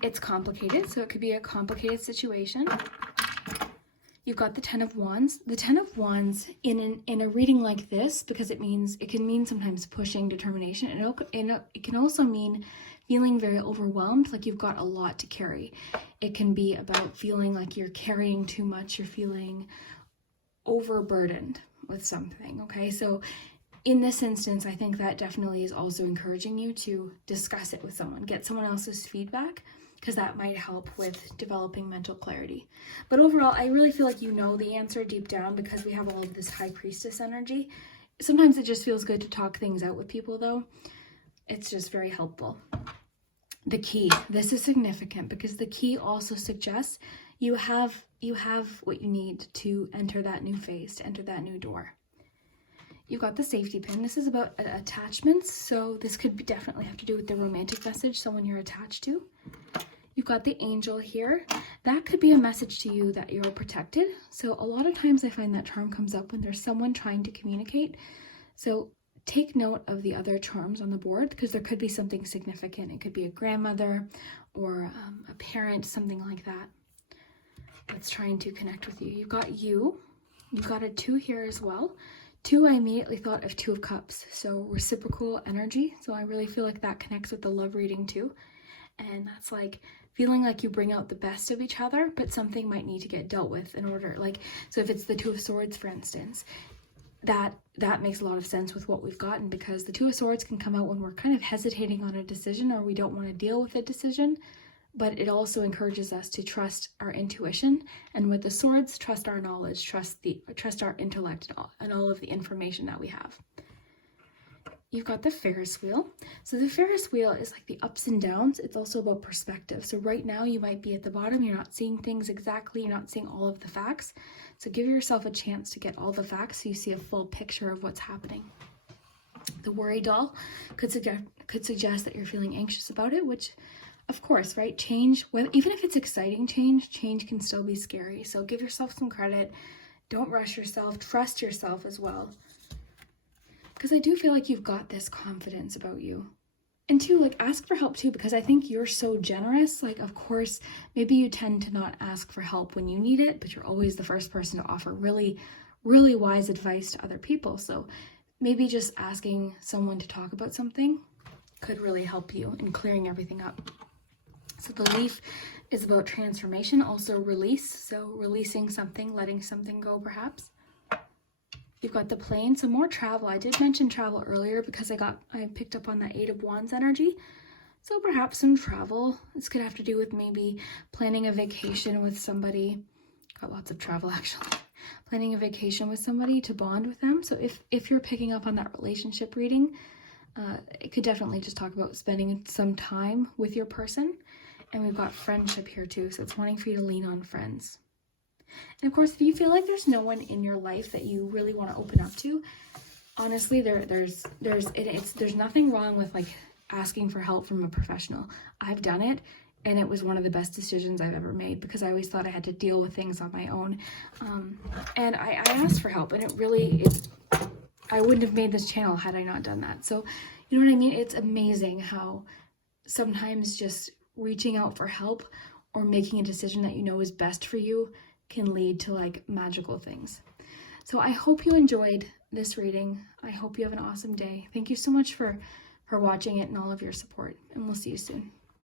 It's complicated, so it could be a complicated situation. You've got the 10 of Wands. The 10 of Wands in a reading like this, because it can mean sometimes pushing, determination, and it can also mean feeling very overwhelmed, like you've got a lot to carry. It can be about feeling like you're carrying too much, you're feeling overburdened with something, okay? So in this instance, I think that definitely is also encouraging you to discuss it with someone, get someone else's feedback, because that might help with developing mental clarity. But overall, I really feel like you know the answer deep down because we have all of this High Priestess energy. Sometimes it just feels good to talk things out with people though. It's just very helpful. The key, this is significant because the key also suggests you have what you need to enter that new phase, to enter that new door. You've got the safety pin. This is about attachments, so this could definitely have to do with the romantic message, someone you're attached to. You've got the angel here. That could be a message to you that you're protected. So a lot of times I find that charm comes up when there's someone trying to communicate. So take note of the other charms on the board because there could be something significant. It could be a grandmother or a parent, something like that that's trying to connect with you. You've got a 2 here as well. 2, I immediately thought of 2 of Cups, so reciprocal energy. So I really feel like that connects with the love reading too. And that's like feeling like you bring out the best of each other, but something might need to get dealt with in order, like, so if it's the 2 of Swords, for instance, that makes a lot of sense with what we've gotten, because the Two of Swords can come out when we're kind of hesitating on a decision or we don't want to deal with a decision, but it also encourages us to trust our intuition, and with the Swords, trust our knowledge, trust our intellect and all of the information that we have. You've got the Ferris wheel. So the Ferris wheel is like the ups and downs. It's also about perspective. So right now you might be at the bottom. You're not seeing things exactly. You're not seeing all of the facts. So give yourself a chance to get all the facts so you see a full picture of what's happening. The worry doll could suggest that you're feeling anxious about it, which, of course, right? Change, even if it's exciting change can still be scary. So give yourself some credit. Don't rush yourself. Trust yourself as well. Because I do feel like you've got this confidence about you. And two, like, ask for help too, because I think you're so generous. Like, of course, maybe you tend to not ask for help when you need it, but you're always the first person to offer really, really wise advice to other people. So maybe just asking someone to talk about something could really help you in clearing everything up. So the leaf is about transformation, also release. So releasing something, letting something go perhaps. You've got the plane, so more travel. I did mention travel earlier because I picked up on that Eight of Wands energy. So perhaps some travel. This could have to do with maybe planning a vacation with somebody. Got lots of travel actually. Planning a vacation with somebody to bond with them. So if you're picking up on that relationship reading, it could definitely just talk about spending some time with your person. And we've got friendship here too. So it's wanting for you to lean on friends. And of course, if you feel like there's no one in your life that you really want to open up to, honestly, there's nothing wrong with like asking for help from a professional. I've done it, and it was one of the best decisions I've ever made, because I always thought I had to deal with things on my own. And I asked for help, and I wouldn't have made this channel had I not done that. So, you know what I mean? It's amazing how sometimes just reaching out for help or making a decision that you know is best for you can lead to like magical things. So I hope you enjoyed this reading. I hope you have an awesome day. Thank you so much for watching it and all of your support, and we'll see you soon.